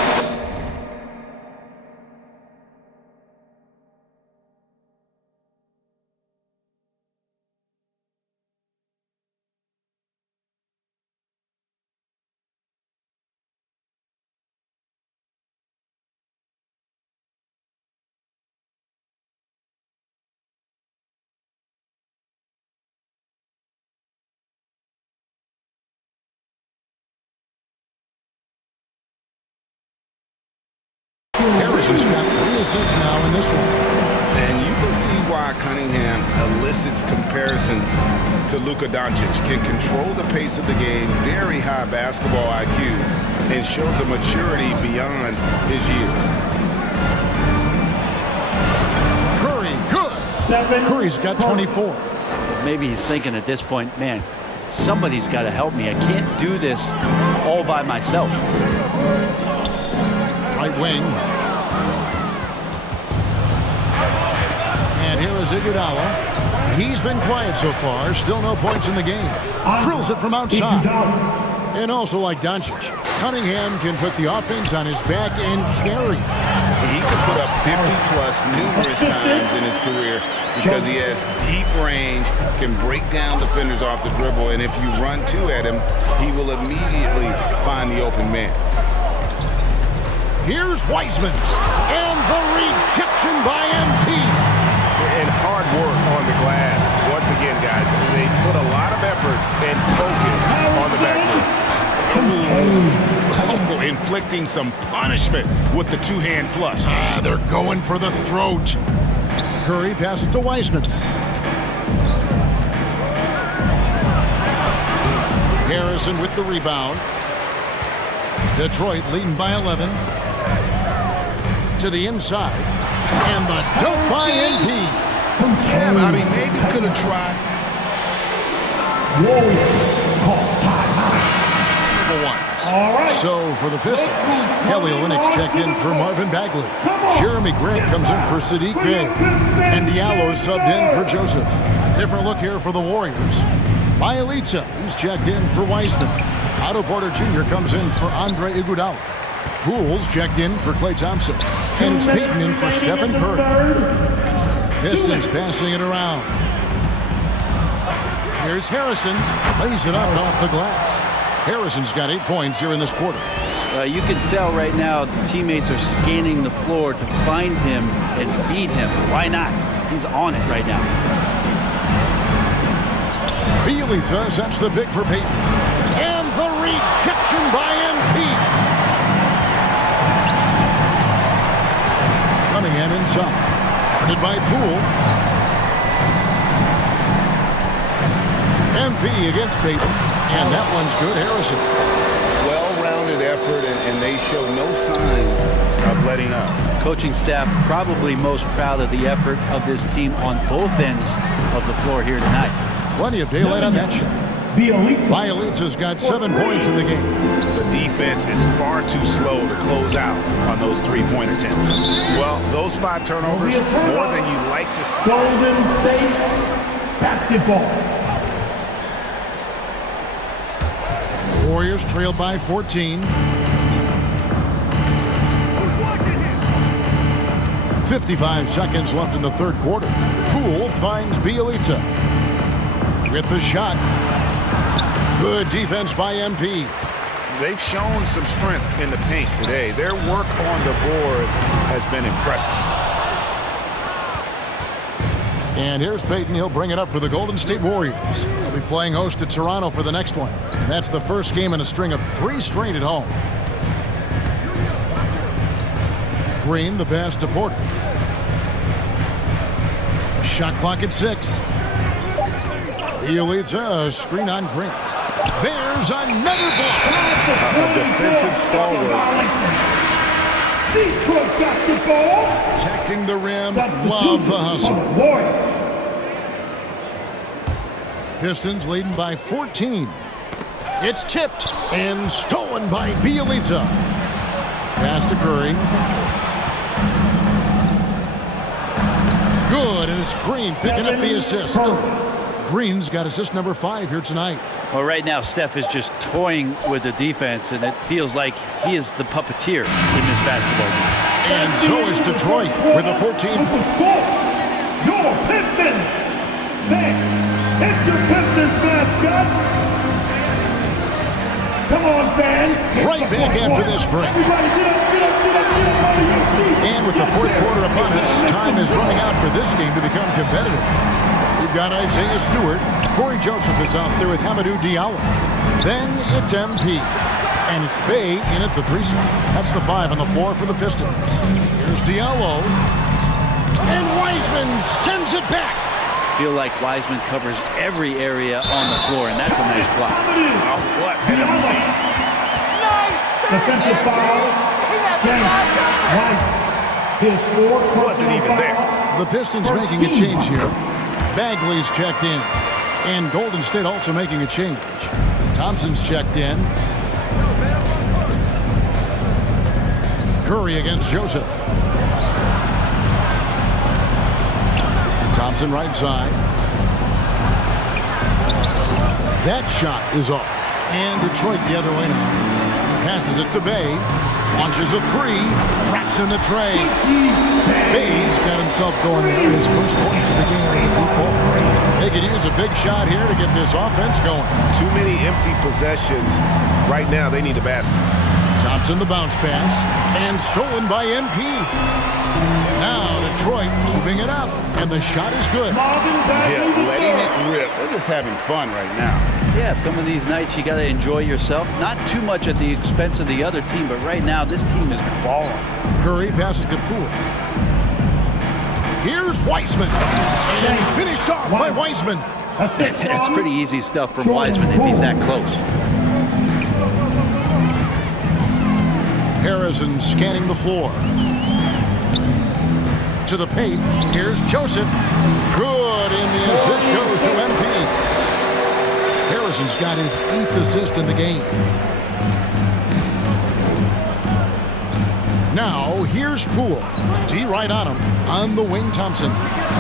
Harrison's got 3 assists now in this one. And you can see why Cunningham elicits comparisons to Luka Doncic. Can control the pace of the game, very high basketball IQ, and shows a maturity beyond his years. Curry, good. Curry's got 24. Maybe he's thinking at this point, man, somebody's got to help me. I can't do this all by myself. Right wing. And here is Iguodala. He's been quiet so far. Still no points in the game. Drills it from outside. And also like Doncic, Cunningham can put the offense on his back and carry. He can put up 50-plus numerous times in his career because he has deep range, can break down defenders off the dribble, and if you run two at him, he will immediately find the open man. Here's Weissman, and the rejection by MP. And hard work on the glass. Once again, guys, they put a lot of effort and focus on the backboard. Oh, inflicting some punishment with the two-hand flush. They're going for the throat. Curry passes to Weissman. Harrison with the rebound. Detroit leading by 11. To the inside. And the dunk by NP. Yeah, I mean, maybe could have tried. Number 1. So for the Pistons, Kelly Olynyk checked in for Marvin Bagley. Jeremy Grant comes in for Sadiq Bey. And Diallo subbed in for Joseph. Different look here for the Warriors. Bielitsa, he's checked in for Weissman. Otto Porter Jr. comes in for Andre Iguodala. Pools checked in for Klay Thompson. And it's Payton in for Stephen Curry. Pistons passing it around. Here's Harrison. Lays it up and off the glass. Harrison's got 8 points here in this quarter. You can tell right now the teammates are scanning the floor to find him and feed him. Why not? He's on it right now. Bielitsa sets the pick for Payton. And the rejection by MP. Cunningham inside. Guarded by Poole. MP against Payton. And that one's good, Harrison. Well-rounded effort, and they show no signs of letting up. Coaching staff probably most proud of the effort of this team on both ends of the floor here tonight. Plenty of daylight on that shot. Bielitsa's got 7 points in the game. The defense is far too slow to close out on those three-point attempts. Well, those 5 turnovers, more than you like to see. Golden State basketball. Warriors trailed by 14. 55 seconds left in the third quarter. Poole finds Bielitsa with the shot. Good defense by MP. They've shown some strength in the paint today. Their work on the boards has been impressive. And here's Payton. He'll bring it up for the Golden State Warriors. They'll be playing host to Toronto for the next one. And that's the first game in a string of 3 straight at home. Green, the pass to Porter. Shot clock at 6. Bielitsa, a screen on Grant. There's another block. A defensive stalwart. Detroit got the ball. Protecting the rim. Love the hustle. Pistons leading by 14. It's tipped and stolen by Bielitsa. Pass to Curry. Good, and it's Green picking up the assist. Green's got assist number 5 here tonight. Well, right now, Steph is just toying with the defense, and it feels like he is the puppeteer in this basketball game. And so is Detroit with a 14. Your Pistons. It's your Pistons mascot. Come on, fans. Right back after this break. Everybody get up, get up, get up, get up out of your seats. And with the fourth quarter upon us, time is running out for this game to become competitive. We've got Isaiah Stewart. Corey Joseph is out there with Hamidou Diallo. Then it's MP. And it's Bay in at the 3 spot. That's the 5 on the floor for the Pistons. Here's Diallo. And Wiseman sends it back. Feel like Wiseman covers every area on the floor, and that's a nice block. Oh, what? Defensive foul. His 4th wasn't even there. The Pistons making a change here. Bagley's checked in. And Golden State also making a change. Thompson's checked in. Curry against Joseph. Thompson right side. That shot is off. And Detroit the other way now. Passes it to Bay. Launches a 3. Traps in the tray. Bay's got himself going there. His first points of the game with the deep ball. They could use a big shot here to get this offense going. Too many empty possessions. Right now, they need a basket. Thompson the bounce pass. And stolen by MP. Now Detroit moving it up. And the shot is good. Yeah, letting it rip. They're just having fun right now. Yeah, some of these nights you got to enjoy yourself. Not too much at the expense of the other team, but right now this team is balling. Curry passes to Poole. Here's Wiseman. And finished off by Wiseman. It's pretty easy stuff from Wiseman if he's that close. Harrison scanning the floor. To the paint. Here's Joseph. Good, and the assist goes to MP. Harrison's got his 8th assist in the game. Now, here's Poole. D right on him. On the wing, Thompson.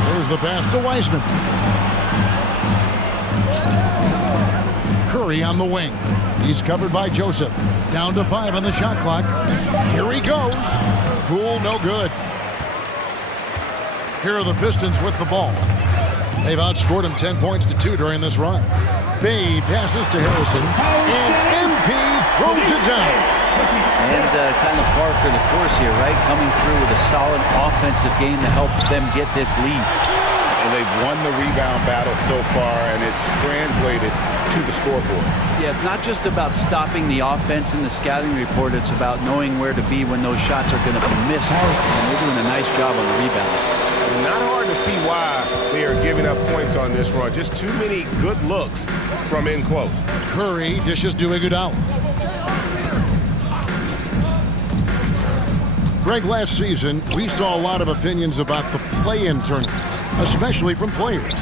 There's the pass to Wiseman. Curry on the wing. He's covered by Joseph. Down to 5 on the shot clock. Here he goes. Poole, no good. Here are the Pistons with the ball. They've outscored him 10 points to 2 during this run. Bay passes to Harrison. And MP throws it down. And kind of par for the course here, right? Coming through with a solid offensive game to help them get this lead. And they've won the rebound battle so far, and it's translated to the scoreboard. Yeah, it's not just about stopping the offense in the scouting report. It's about knowing where to be when those shots are going to be missed. And they're doing a nice job on the rebound. Not hard to see why they are giving up points on this run. Just too many good looks from in close. Curry dishes to Iguodala. Greg, last season, we saw a lot of opinions about the play-in tournament, especially from players.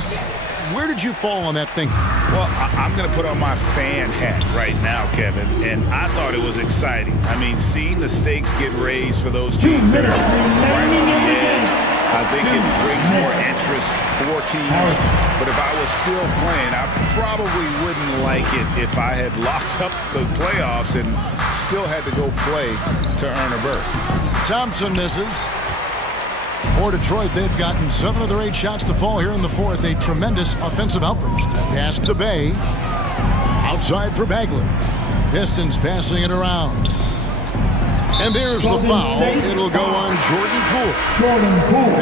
where did you fall on that thinking? Well, I'm going to put on my fan hat right now, Kevin, and I thought it was exciting. I mean, seeing the stakes get raised for those teams that are right on the edge, I think it brings more interest for teams. But if I was still playing, I probably wouldn't like it if I had locked up the playoffs and still had to go play to earn a berth. Thompson misses. For Detroit, they've gotten 7 of their 8 shots to fall here in the fourth. A tremendous offensive outburst. Pass to Bay. Outside for Bagley. Pistons passing it around. And there's the foul. It'll go on Jordan Poole.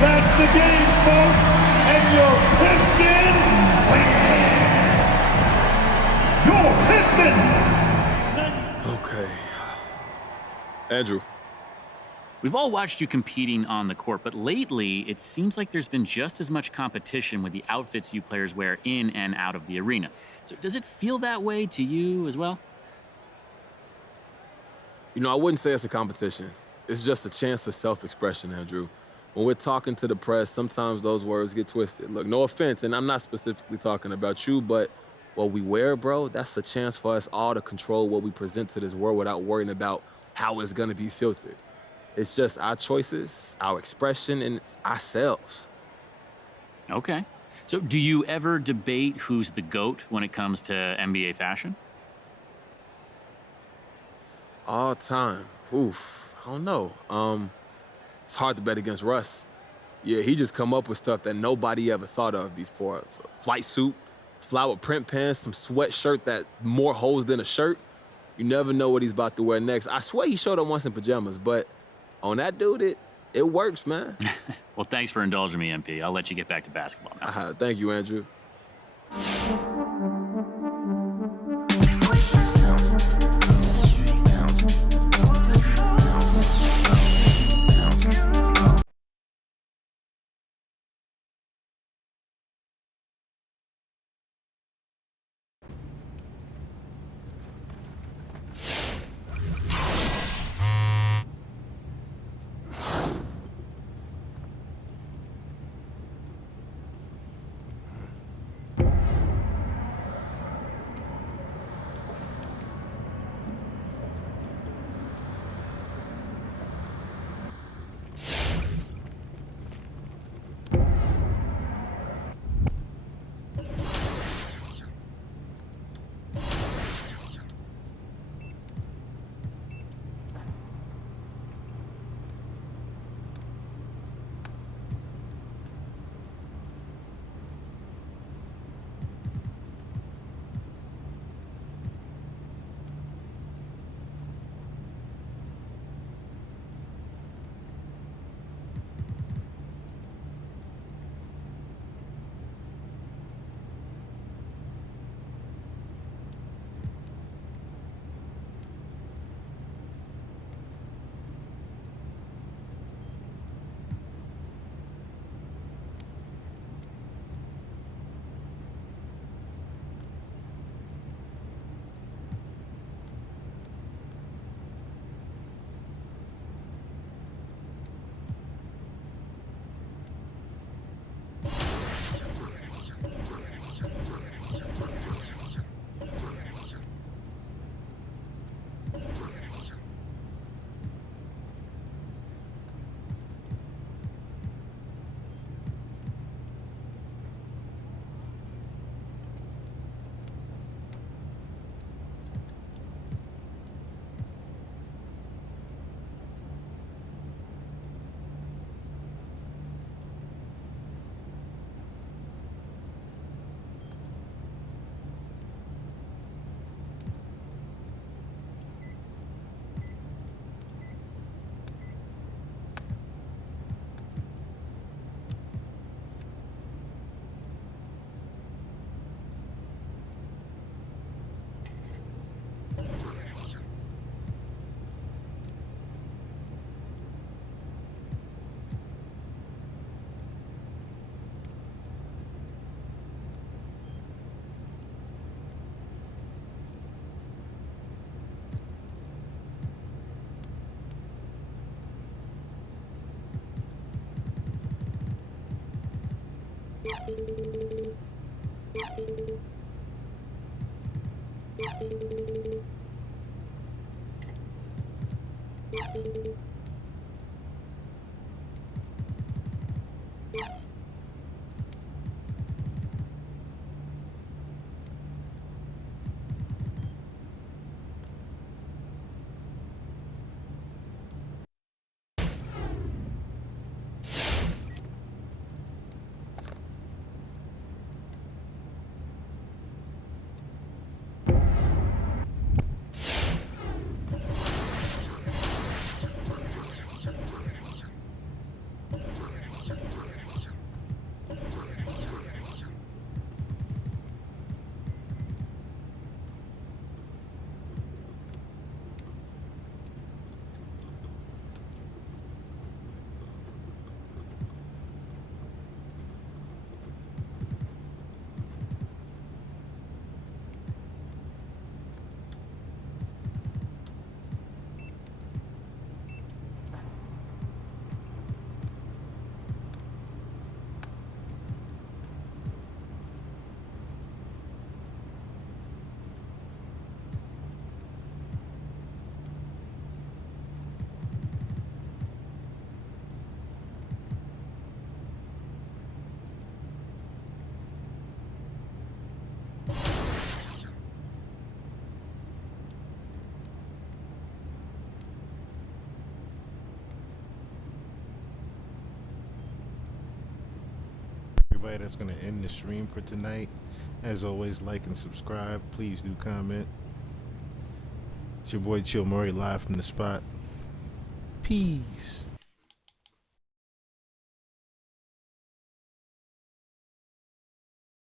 That's the game, folks, and your Pistons win! Your Pistons! Okay. Andrew. We've all watched you competing on the court, but lately it seems like there's been just as much competition with the outfits you players wear in and out of the arena. So does it feel that way to you as well? You know, I wouldn't say it's a competition. It's just a chance for self-expression, Andrew. When we're talking to the press, sometimes those words get twisted. Look, no offense, and I'm not specifically talking about you, but what we wear, bro, that's a chance for us all to control what we present to this world without worrying about how it's gonna be filtered. It's just our choices, our expression, and it's ourselves. Okay. So do you ever debate who's the GOAT when it comes to NBA fashion? All time. Oof. I don't know. It's hard to bet against Russ. Yeah, he just come up with stuff that nobody ever thought of before. Flight suit, flower print pants, some sweatshirt that more holes than a shirt. You never know what he's about to wear next. I swear he showed up once in pajamas, but on that dude, it works, man. Well, thanks for indulging me, MP. I'll let you get back to basketball now. Thank you, Andrew. everybody. That's going to end the stream for tonight. As always, like and subscribe. Please do comment. It's your boy Chill Murray live from the spot. Peace.